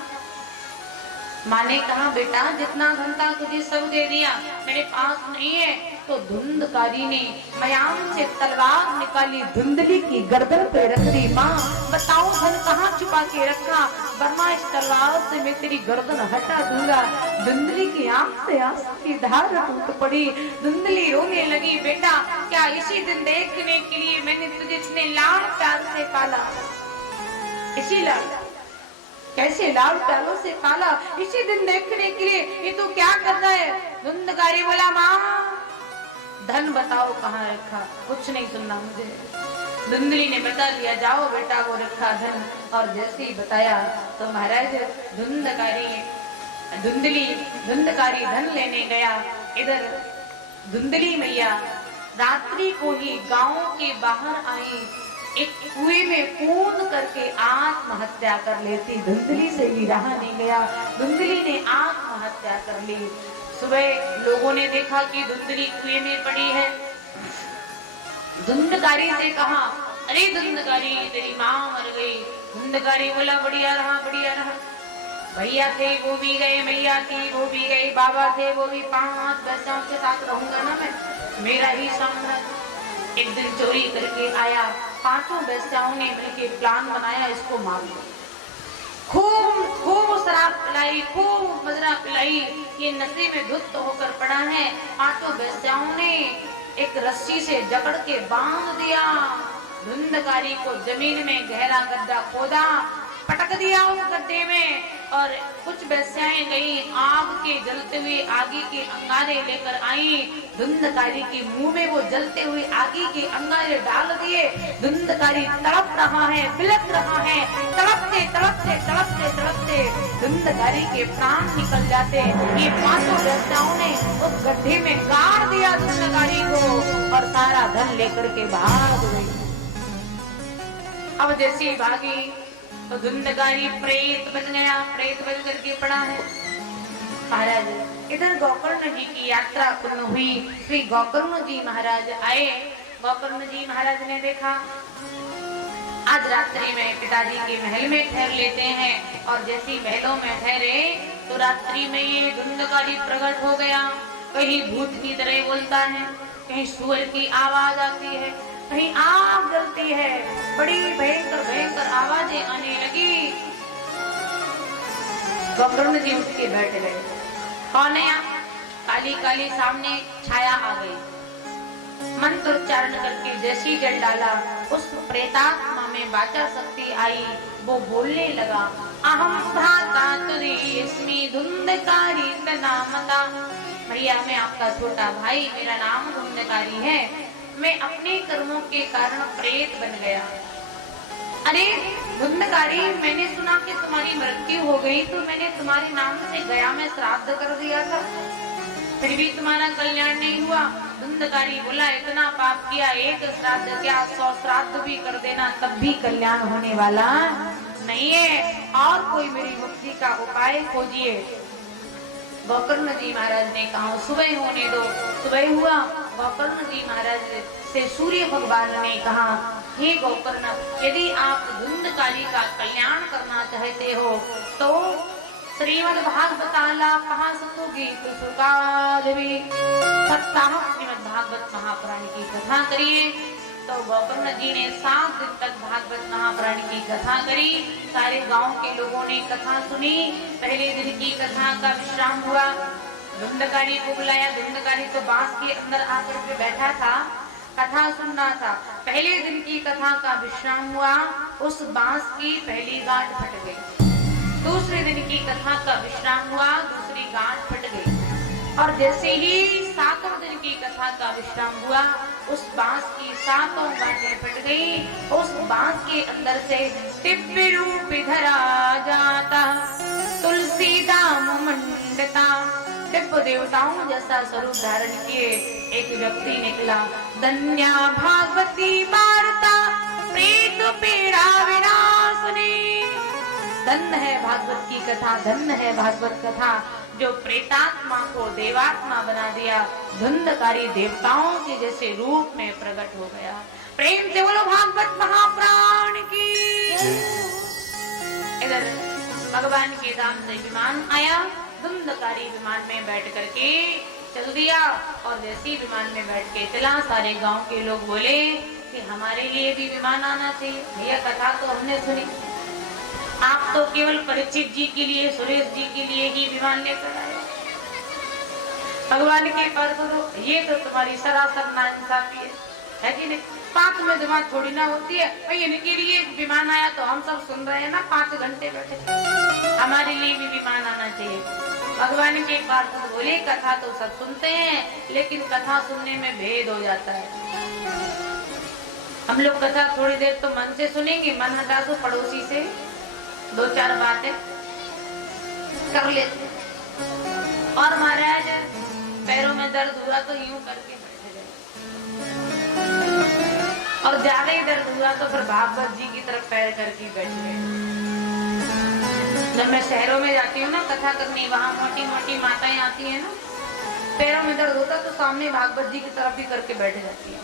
माँ ने कहा बेटा जितना धन था तुझे सब दे दिया, मेरे पास नहीं है। तो धुंधकारी ने मयान से तलवार निकाली, धुंधली की गर्दन पे रख दी। माँ बताओ धन कहाँ छुपा के रखा, वरना इस तलवार से मैं तेरी गर्दन हटा दूंगा। धुंधली की आंख से आंसू की धार टूट पड़ी। धुंधली रोने लगी, बेटा क्या इसी दिन देखने के लिए मैंने तुझे इतने लाड़ प्यार से पाला? इसी लाड़ कैसे लाड़ प्यालों से पाला, इसी दिन देखने के लिए ये तू क्या कर रहा है? धुंधकारी बोला माँ धन बताओ कहाँ रखा? कुछ नहीं सुनना मुझे। धुंधली ने बता दिया, जाओ बेटा वो रखा धन। और जैसे ही बताया तो महाराज धुंधकारी धन लेने गया। इधर धुंधली मैया रात्रि को ही गांव के बाहर आई, एक कुएं में कूद करके आत्महत्या कर लेती। धुंधली से भी रहा नहीं गया, धुंधली ने आत्महत्या कर ली। सुबह लोगों ने देखा कि धुंधली कुएं में पड़ी है। धुंधकारी से कहा, अरे धुंधकारी तेरी माँ मर गई। धुंधकारी बोला, बढ़िया रहा बढ़िया रहा। भैया थे वो भी गए, मैया थी वो भी गई, बाबा थे वो भी, 5 पैसों के साथ रहूंगा ना मैं, मेरा ही साम्राज्य। एक दिन चोरी करके आया, 5 बेस्याओं ने मिलकर प्लान बनाया, इसको मार दो। खूब शराब पिलाई, खूब मदरा पिलाई, ये नशे में धुत होकर पड़ा है। 5 बेस्याओं ने एक रस्सी से जकड़ के बांध दिया। धुंधकारी को जमीन में गहरा गड्ढा खोदा, पटक दिया उस गड्ढे में, और कुछ बेस्याएं गई आग के जलते हुए आगे के अंगारे लेकर आई। धुंधकारी के मुंह में वो जलते हुए आगे के अंगारे डाल दिए। धुंधकारी तड़प रहा है, बिलख रहा है, तड़पते तड़पते तड़पते तड़पते धुंधकारी के प्राण निकल जाते। ये 5 बेस्याओं ने उस गड्ढे में गाड़ दिया धुंधकारी को, और सारा धन लेकर के भाग गई। अब जैसी भागी तो धुंधकारी प्रेत बन गया, प्रेत बन करके पड़ा है। महाराज इधर गोकर्ण जी की यात्रा पूर्ण हुई। श्री गोकर्ण जी महाराज आए। गोकर्ण जी महाराज ने देखा आज रात्रि में पिताजी के महल में ठहर लेते हैं, और जैसी महलों में ठहरे तो रात्रि में ये धुंधकारी प्रकट हो गया। कहीं भूत की तरह बोलता है, कहीं सुअर की आवाज आती है, कहीं आग जलती है, बड़ी भयंकर भयंकर आवाजें आने लगी। गोकर्ण जी उठ के बैठ गए। कौन है यहाँ? काली काली सामने छाया आ गई। मंत्र उच्चारण करके जैसी जल डाला, उस प्रेतात्मा में वाचा शक्ति आई। वो बोलने लगा, अहम भ्राता तुरीस्मि धुंधकारी नामता। भैया मैं आपका छोटा भाई, मेरा नाम धुंधकारी है। मैं अपने कर्मों के कारण प्रेत बन गया। अरे धुंधकारी, मैंने सुना कि तुम्हारी मृत्यु हो गई, तो मैंने तुम्हारे नाम से गया में श्राद्ध कर दिया था, फिर भी तुम्हारा कल्याण नहीं हुआ। धुंधकारी बोला, इतना पाप किया, एक श्राद्ध क्या 100 श्राद्ध भी कर देना तब भी कल्याण होने वाला नहीं है। और कोई मेरी मुक्ति का उपाय खोजिए। गोकर्ण जी महाराज ने कहा, सुबह होने दो। सुबह हुआ। गोकर्ण जी महाराज से सूर्य भगवान ने कहा, हे गोकर्ण, यदि आप धुंधकारी का कल्याण करना चाहते हो तो श्रीमद् भागवतालापः गीत सुकादेवी सप्ताह श्रीमद् भागवत महापुराण की कथा करिए। तो गोकर्ण जी ने 7 दिन तक भागवत महापुराण की कथा करी। सारे गांव के लोगों ने कथा सुनी। पहले दिन की कथा का विश्राम हुआ। धुंधकारी को बुलाया। धुंधकारी तो बांस के अंदर आकर के बैठा था, कथा सुनना था। पहले दिन की कथा का विश्राम हुआ। उस बांस की पहली गांठ फट गई। दूसरे दिन की कथा का विश्राम हुआ, दूसरी गांठ फट गई। और जैसे ही 7वें दिन की कथा का विश्राम हुआ, उस बांस की 7 गांठें फट गई। उस बांस के अंदर से दिव्य रूप धरा जाता, तुलसी दाम मंडता, दिव्य देवताओं जैसा स्वरूप धारण किए एक व्यक्ति निकला। धन्या भागवती वार्ता प्रेत पीड़ा विनाशनी। धन्य है भागवत की कथा, धन्य है भागवत कथा जो प्रेतात्मा को देवात्मा बना दिया। धुंधकारी देवताओं के जैसे रूप में प्रकट हो गया। प्रेम से बोलो भागवत महापुराण की। इधर भगवान के धाम से विमान आया। धुंधकारी विमान में बैठ करके चल दिया, और जैसे विमान में बैठ के चला, सारे गांव के लोग बोले कि हमारे लिए भी विमान आना चाहिए। भैया कथा तो हमने सुनी, आप तो केवल परीक्षित जी के लिए, सुरेश जी के लिए ही विमान लेकर आए। भगवान के पर तो ये तो तुम्हारी सरासर नाइंसाफी है कि नहीं? पाप में दिमाग थोड़ी ना होती है। भाई इनके लिए विमान आया तो हम सब सुन रहे हैं ना, 5 घंटे बैठे, हमारे लिए भी विमान आना चाहिए। भगवान के पार्थ बोले, कथा तो सब सुनते हैं, लेकिन कथा सुनने में भेद हो जाता है। हम लोग कथा थोड़ी देर तो मन से सुनेंगे, मन हटा दो पड़ोसी से 2-4 बातें कर लेते। और महाराज पैरों में दर्द हुआ तो यूं करके बैठ गए, और ज्यादा ही दर्द हुआ तो फिर भागवत जी की तरफ पैर करके बैठ गए। जब मैं शहरों में जाती हूँ ना कथा करने, वहां मोटी मोटी माताएं आती है ना, पैरों में दर्द होता तो सामने भागवत जी की तरफ भी करके बैठ जाती है।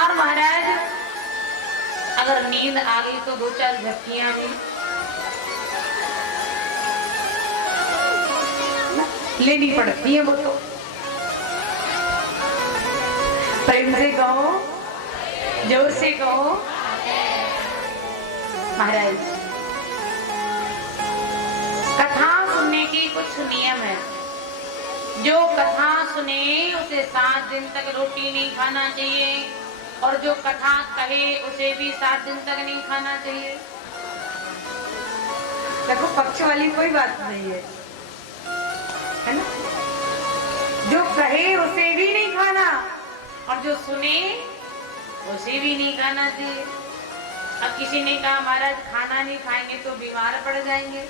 और महाराज अगर नींद आ गई तो 2-4 झपकियां भी लेनी पड़ती है। वो तो प्रेम से कहो, जोर से कहो महाराज। कथा सुनने की कुछ नियम है। जो कथा सुने उसे 7 दिन तक रोटी नहीं खाना चाहिए, और जो कथा कहे उसे भी 7 दिन तक नहीं खाना चाहिए। देखो पक्ष वाली कोई बात नहीं है ना। जो कहे उसे भी नहीं खाना, और जो सुने उसे भी नहीं खाना चाहिए। अब किसी ने कहा महाराज खाना नहीं खाएंगे तो बीमार पड़ जाएंगे,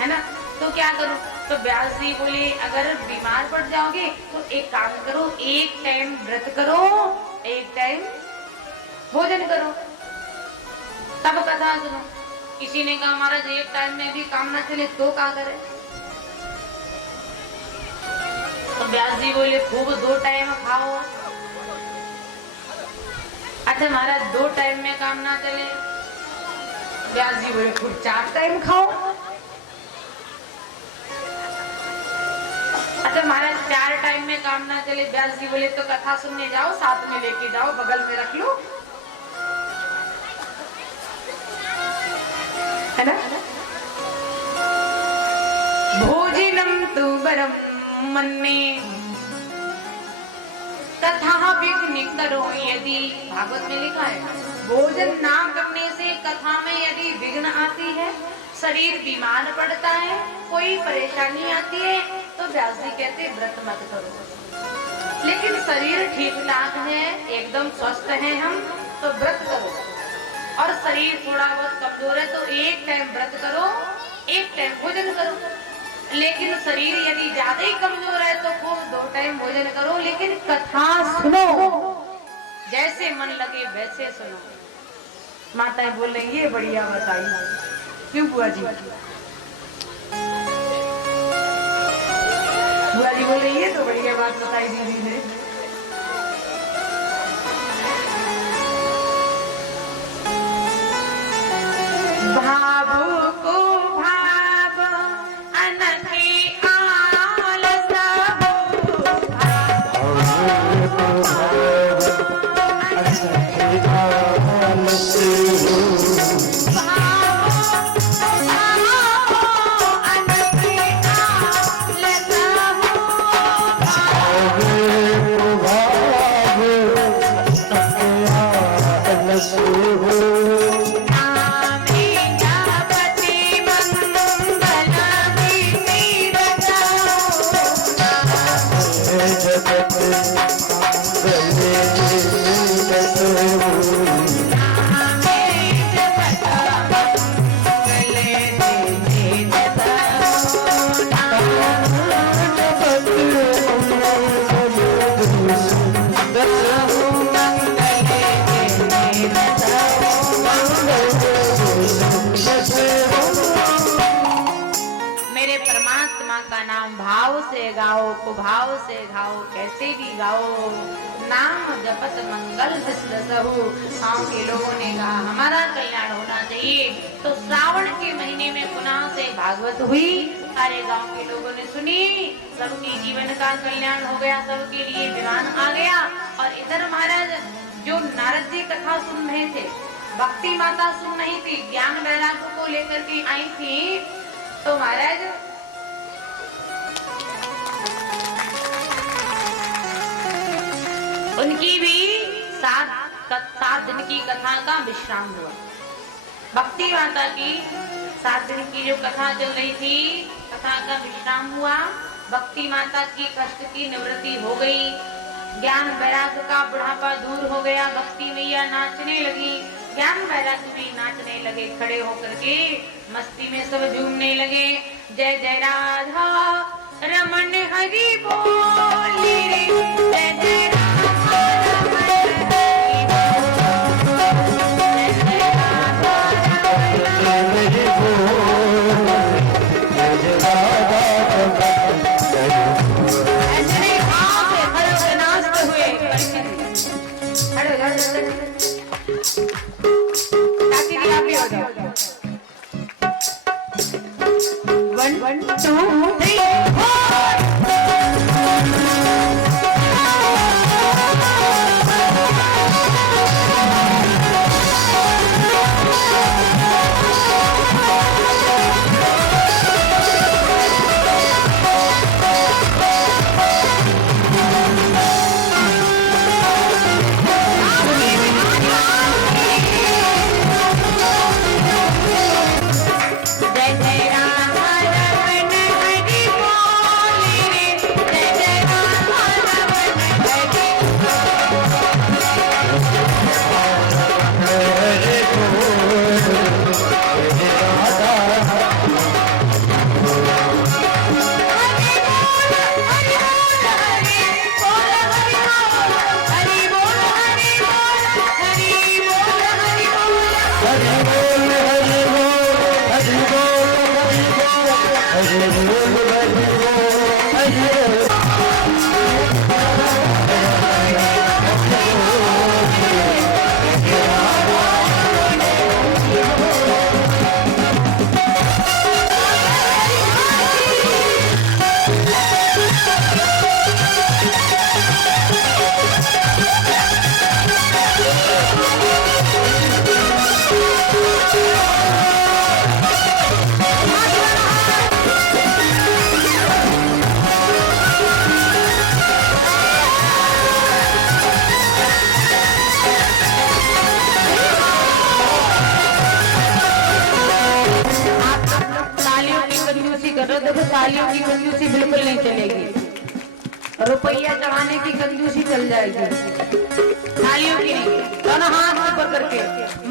है ना, तो क्या करूं? तो व्यास जी बोले अगर बीमार पड़ जाओगे तो एक काम करो, एक टाइम व्रत करो, एक टाइम भोजन करो, तब कथा सुनो। किसी ने कहा महाराज एक टाइम में भी काम ना चले तो क्या करे? तो व्यास जी बोले खूब 2 टाइम खाओ। अच्छा महाराज 2 टाइम में काम ना चले, व्यास जी बोले खूब 4 टाइम खाओ। अच्छा महाराज 4 टाइम में काम ना चले, व्यास जी बोले तो कथा सुनने जाओ, साथ में लेके जाओ, बगल में रख लो, है ना। भोजनम तु वरम मन्ये कथा विघ्न करो यदि, भागवत में लिखा है भोजन ना करने से कथा में यदि विघ्न आती है, शरीर बीमार पड़ता है, कोई परेशानी आती है, तो व्यास जी कहते व्रत मत करो। लेकिन शरीर ठीक ठाक है, एकदम स्वस्थ है हम, तो व्रत करो। और शरीर थोड़ा बहुत कमजोर है तो एक टाइम व्रत करो, एक टाइम भोजन करो। लेकिन शरीर यदि ज्यादा ही कमजोर है तो खूब 2 टाइम भोजन करो, लेकिन कथा सुनो, जैसे मन लगे वैसे सुनो। माताएं बोल रही है बढ़िया बताई, क्यों बुआ जी? बुआ जी बोल रही है तो बढ़िया बात बताई दीदी ने। भावो को भाव अनखे आलस हो, गाओ को भाव से गाओ, कैसे भी गाओ, नाम जपत मंगल दसहु। गाँव के लोगों ने कहा हमारा कल्याण होना चाहिए, तो श्रावण के महीने में पुनः से भागवत हुई। सारे गांव के लोगों ने सुनी, सबके जीवन का कल्याण हो गया, सबके लिए विमान आ गया। और इधर महाराज जो नारद जी कथा सुन रहे थे, भक्ति माता सुन रही थी, ज्ञान वैराग्य को लेकर के आई थी, तो महाराज उनकी भी 7 दिन की कथा का विश्राम हुआ। भक्ति माता की 7 दिन की जो कथा चल रही थी, कथा का विश्राम हुआ। भक्ति माता की कष्ट की निवृत्ति हो गई, ज्ञान वैराग्य का बुढ़ापा दूर हो गया। भक्ति मैया नाचने लगी, ज्ञान वैराग्य में नाचने लगे, खड़े होकर के मस्ती में सब झूमने लगे। जय जय राधा रमन हरि बोली रे, जय जय राधा रमन हरि बोली, जय जय राधा ऐसे नहीं हाथ से खड़े होकर नाचते हुए खड़े हो जाओ। ताकि आप भी हो जाओ। 1 2 3 जय जय राधा रमन हरि बोली रे, जय जय राधा रमन हरि देखो तालियों की कंजूसी बिल्कुल नहीं चलेगी, रुपया चढ़ाने की कंजूसी चल जाएगी, तालियों की नहीं। दोनों हाथ ऊपर करके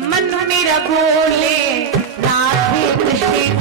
मन मेरा बोले राधे कृष्ण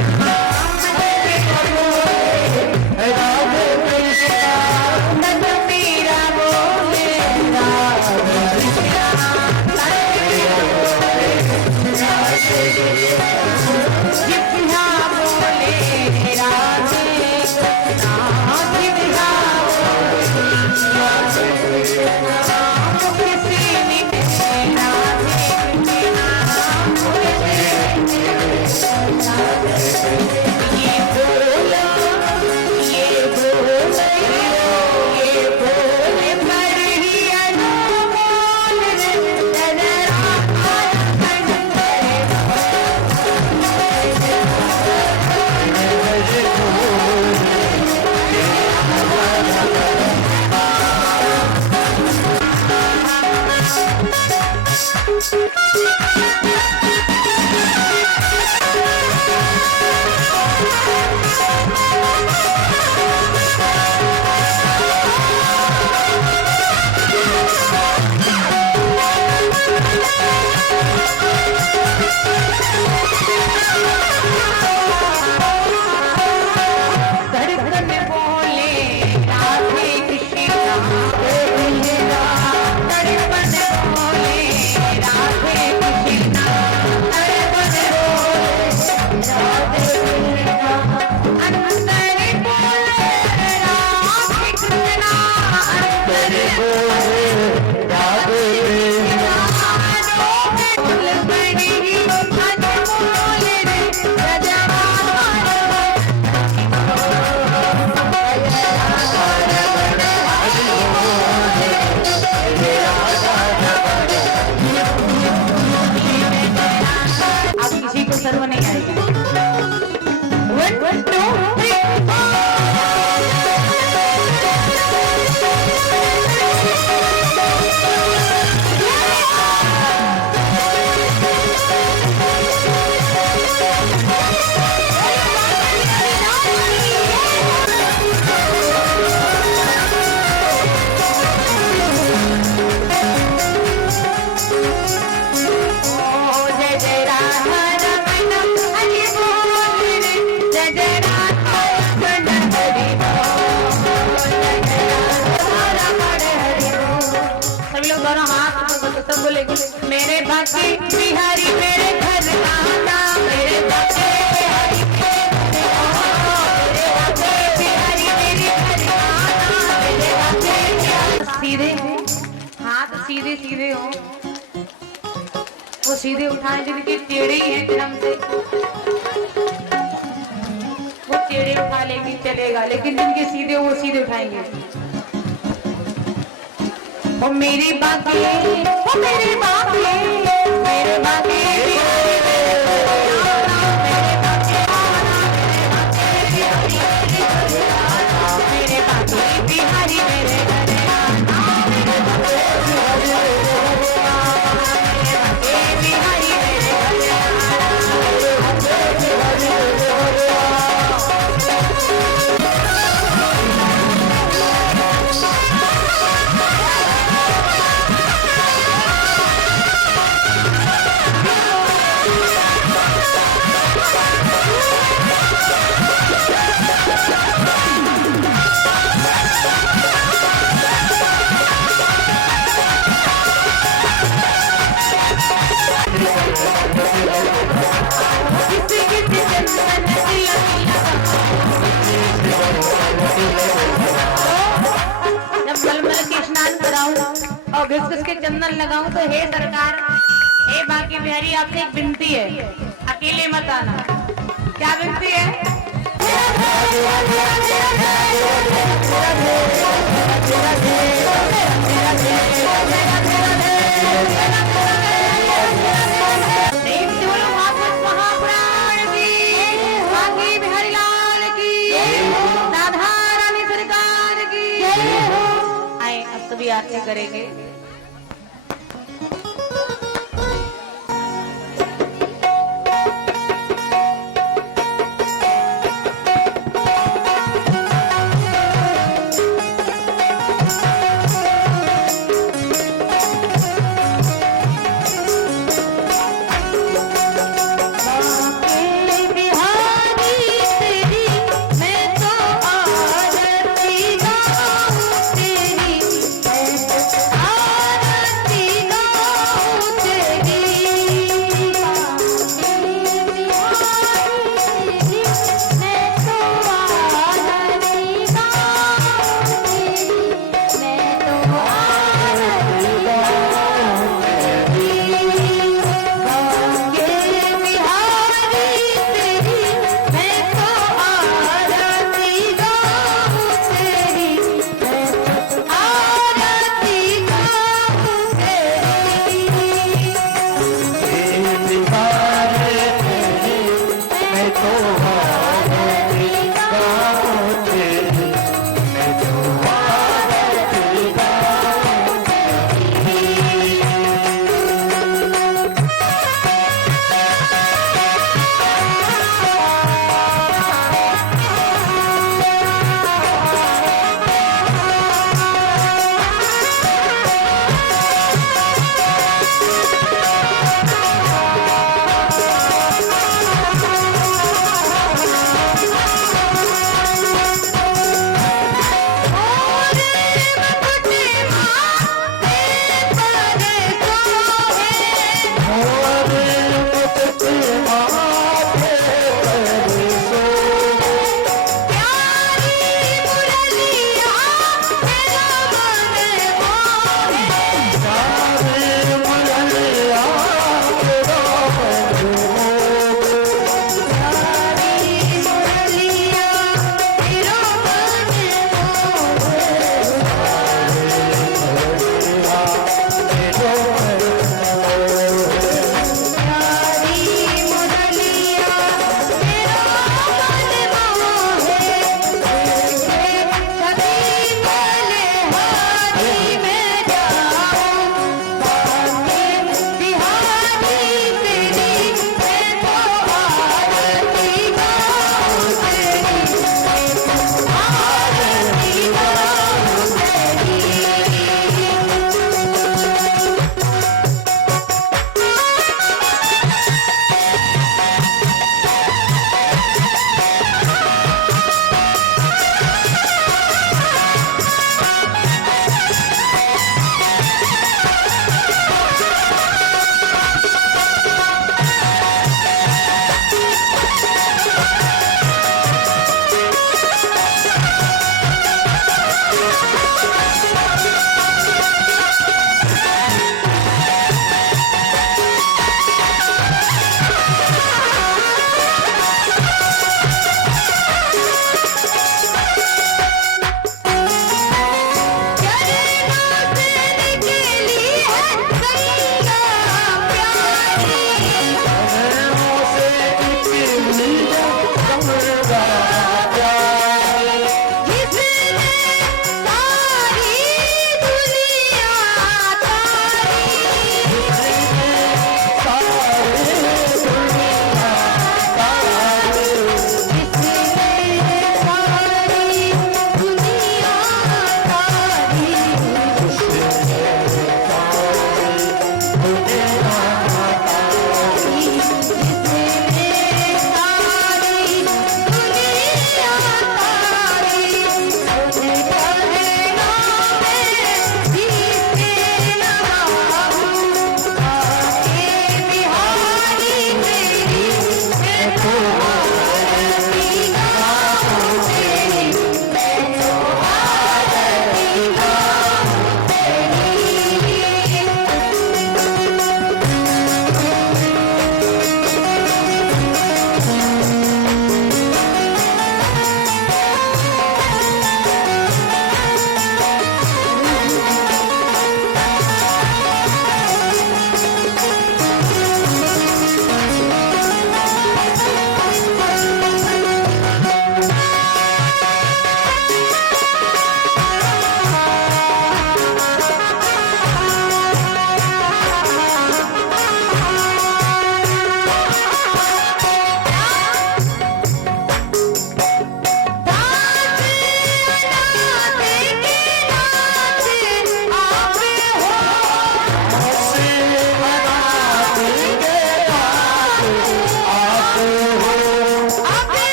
मेरे बाकी बिहारी मेरे घर आना, मेरे बाकी बिहारी मेरे घर आना, मेरे बाकी सीधे हाथ सीधे सीधे हो, वो सीधे उठाए जिनके टेढ़े ही हैं जन्म से, वो टेढ़े उठा लेगी चलेगा, लेकिन जिनके सीधे वो सीधे उठाएंगे। ओ मेरी बाकी, ओ मेरी बाकी, मेरे बाकी बिहारी मेरे घर आना, मेरे बाकी बिहारी मेरे और घिस के चंदन लगाऊं तो हे सरकार, हे बाकी बिहारी आपसे एक विनती है, अकेले मत आना। क्या विनती है? महाप्राण की, बाकी बिहारी लाल की, राधा रानी सरकार की। आए अब सभी आरती करेंगे।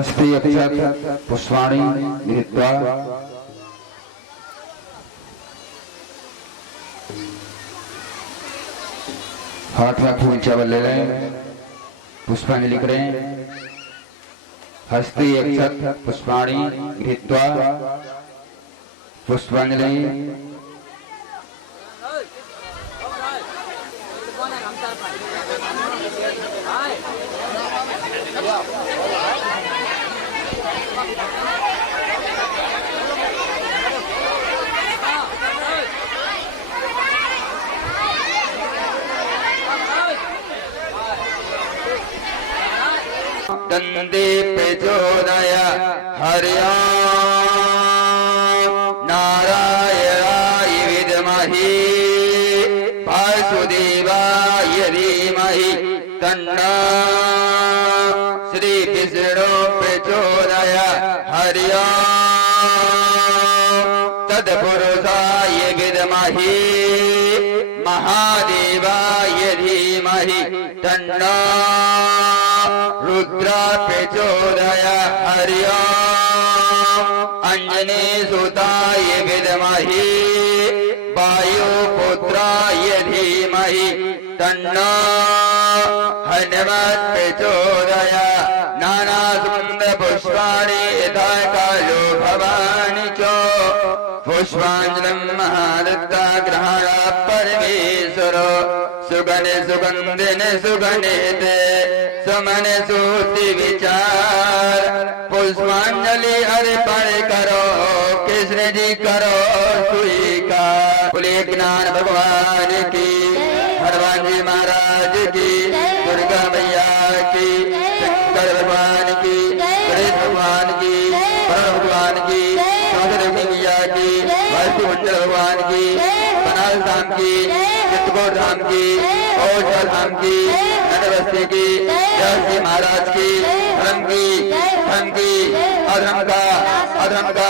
हस्ते अक्षत पुष्पाणि गृहीत्वा हाथ में फूल चावल ले लें, पुष्पांजलि करें। हस्ते अक्षत पुष्पाणि गृहीत्वा पुष्पांजलि। दंदे प्रचोदय हरिया नारायणाय विद्महे वासुदेवाय धीमहि तन्नो श्री विष्णु प्रचोदय हरिया तत्पुरुषाय विद्महे महादेवाय धीमहि तन्नो रुद्र प्रचोदय हरिया अंजनी सुताय विद्महे वायुपुत्राय धीमहि तन्नो हनुमत् प्रचोदय नानासुगन्ध पुष्पाणि यथा कालो भवानि च पुष्पाञ्जलिं महादत्ता ग्रहण परमेश्वर सुगने सुगंधिने सुगने ते सुमन सूति विचार पुष्पांजलि अर्पण करो कृष्ण जी करो स्वीकार। बोले ज्ञान भगवान की, हनुमान जी महाराज की, दुर्गा मैया की, शंकर भगवान की, गणेश भगवान की, वरुण भगवान की, सरस्वती मैया की, वास्तुमंडल भगवान की, बनारस धाम की, चित्रकूट धाम की, ओझा धाम की, नंदबस्ती की, जय महाराज की, धर्म की, अधर्म का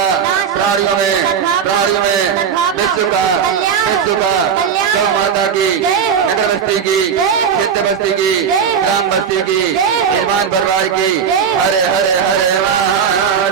प्राणियों में विश्व का गौ माता की, नगर बस्ती की, सिद्ध बस्ती की, ग्राम बस्ती की, निर्माण परिवार की, हरे हरे हरे महादेव।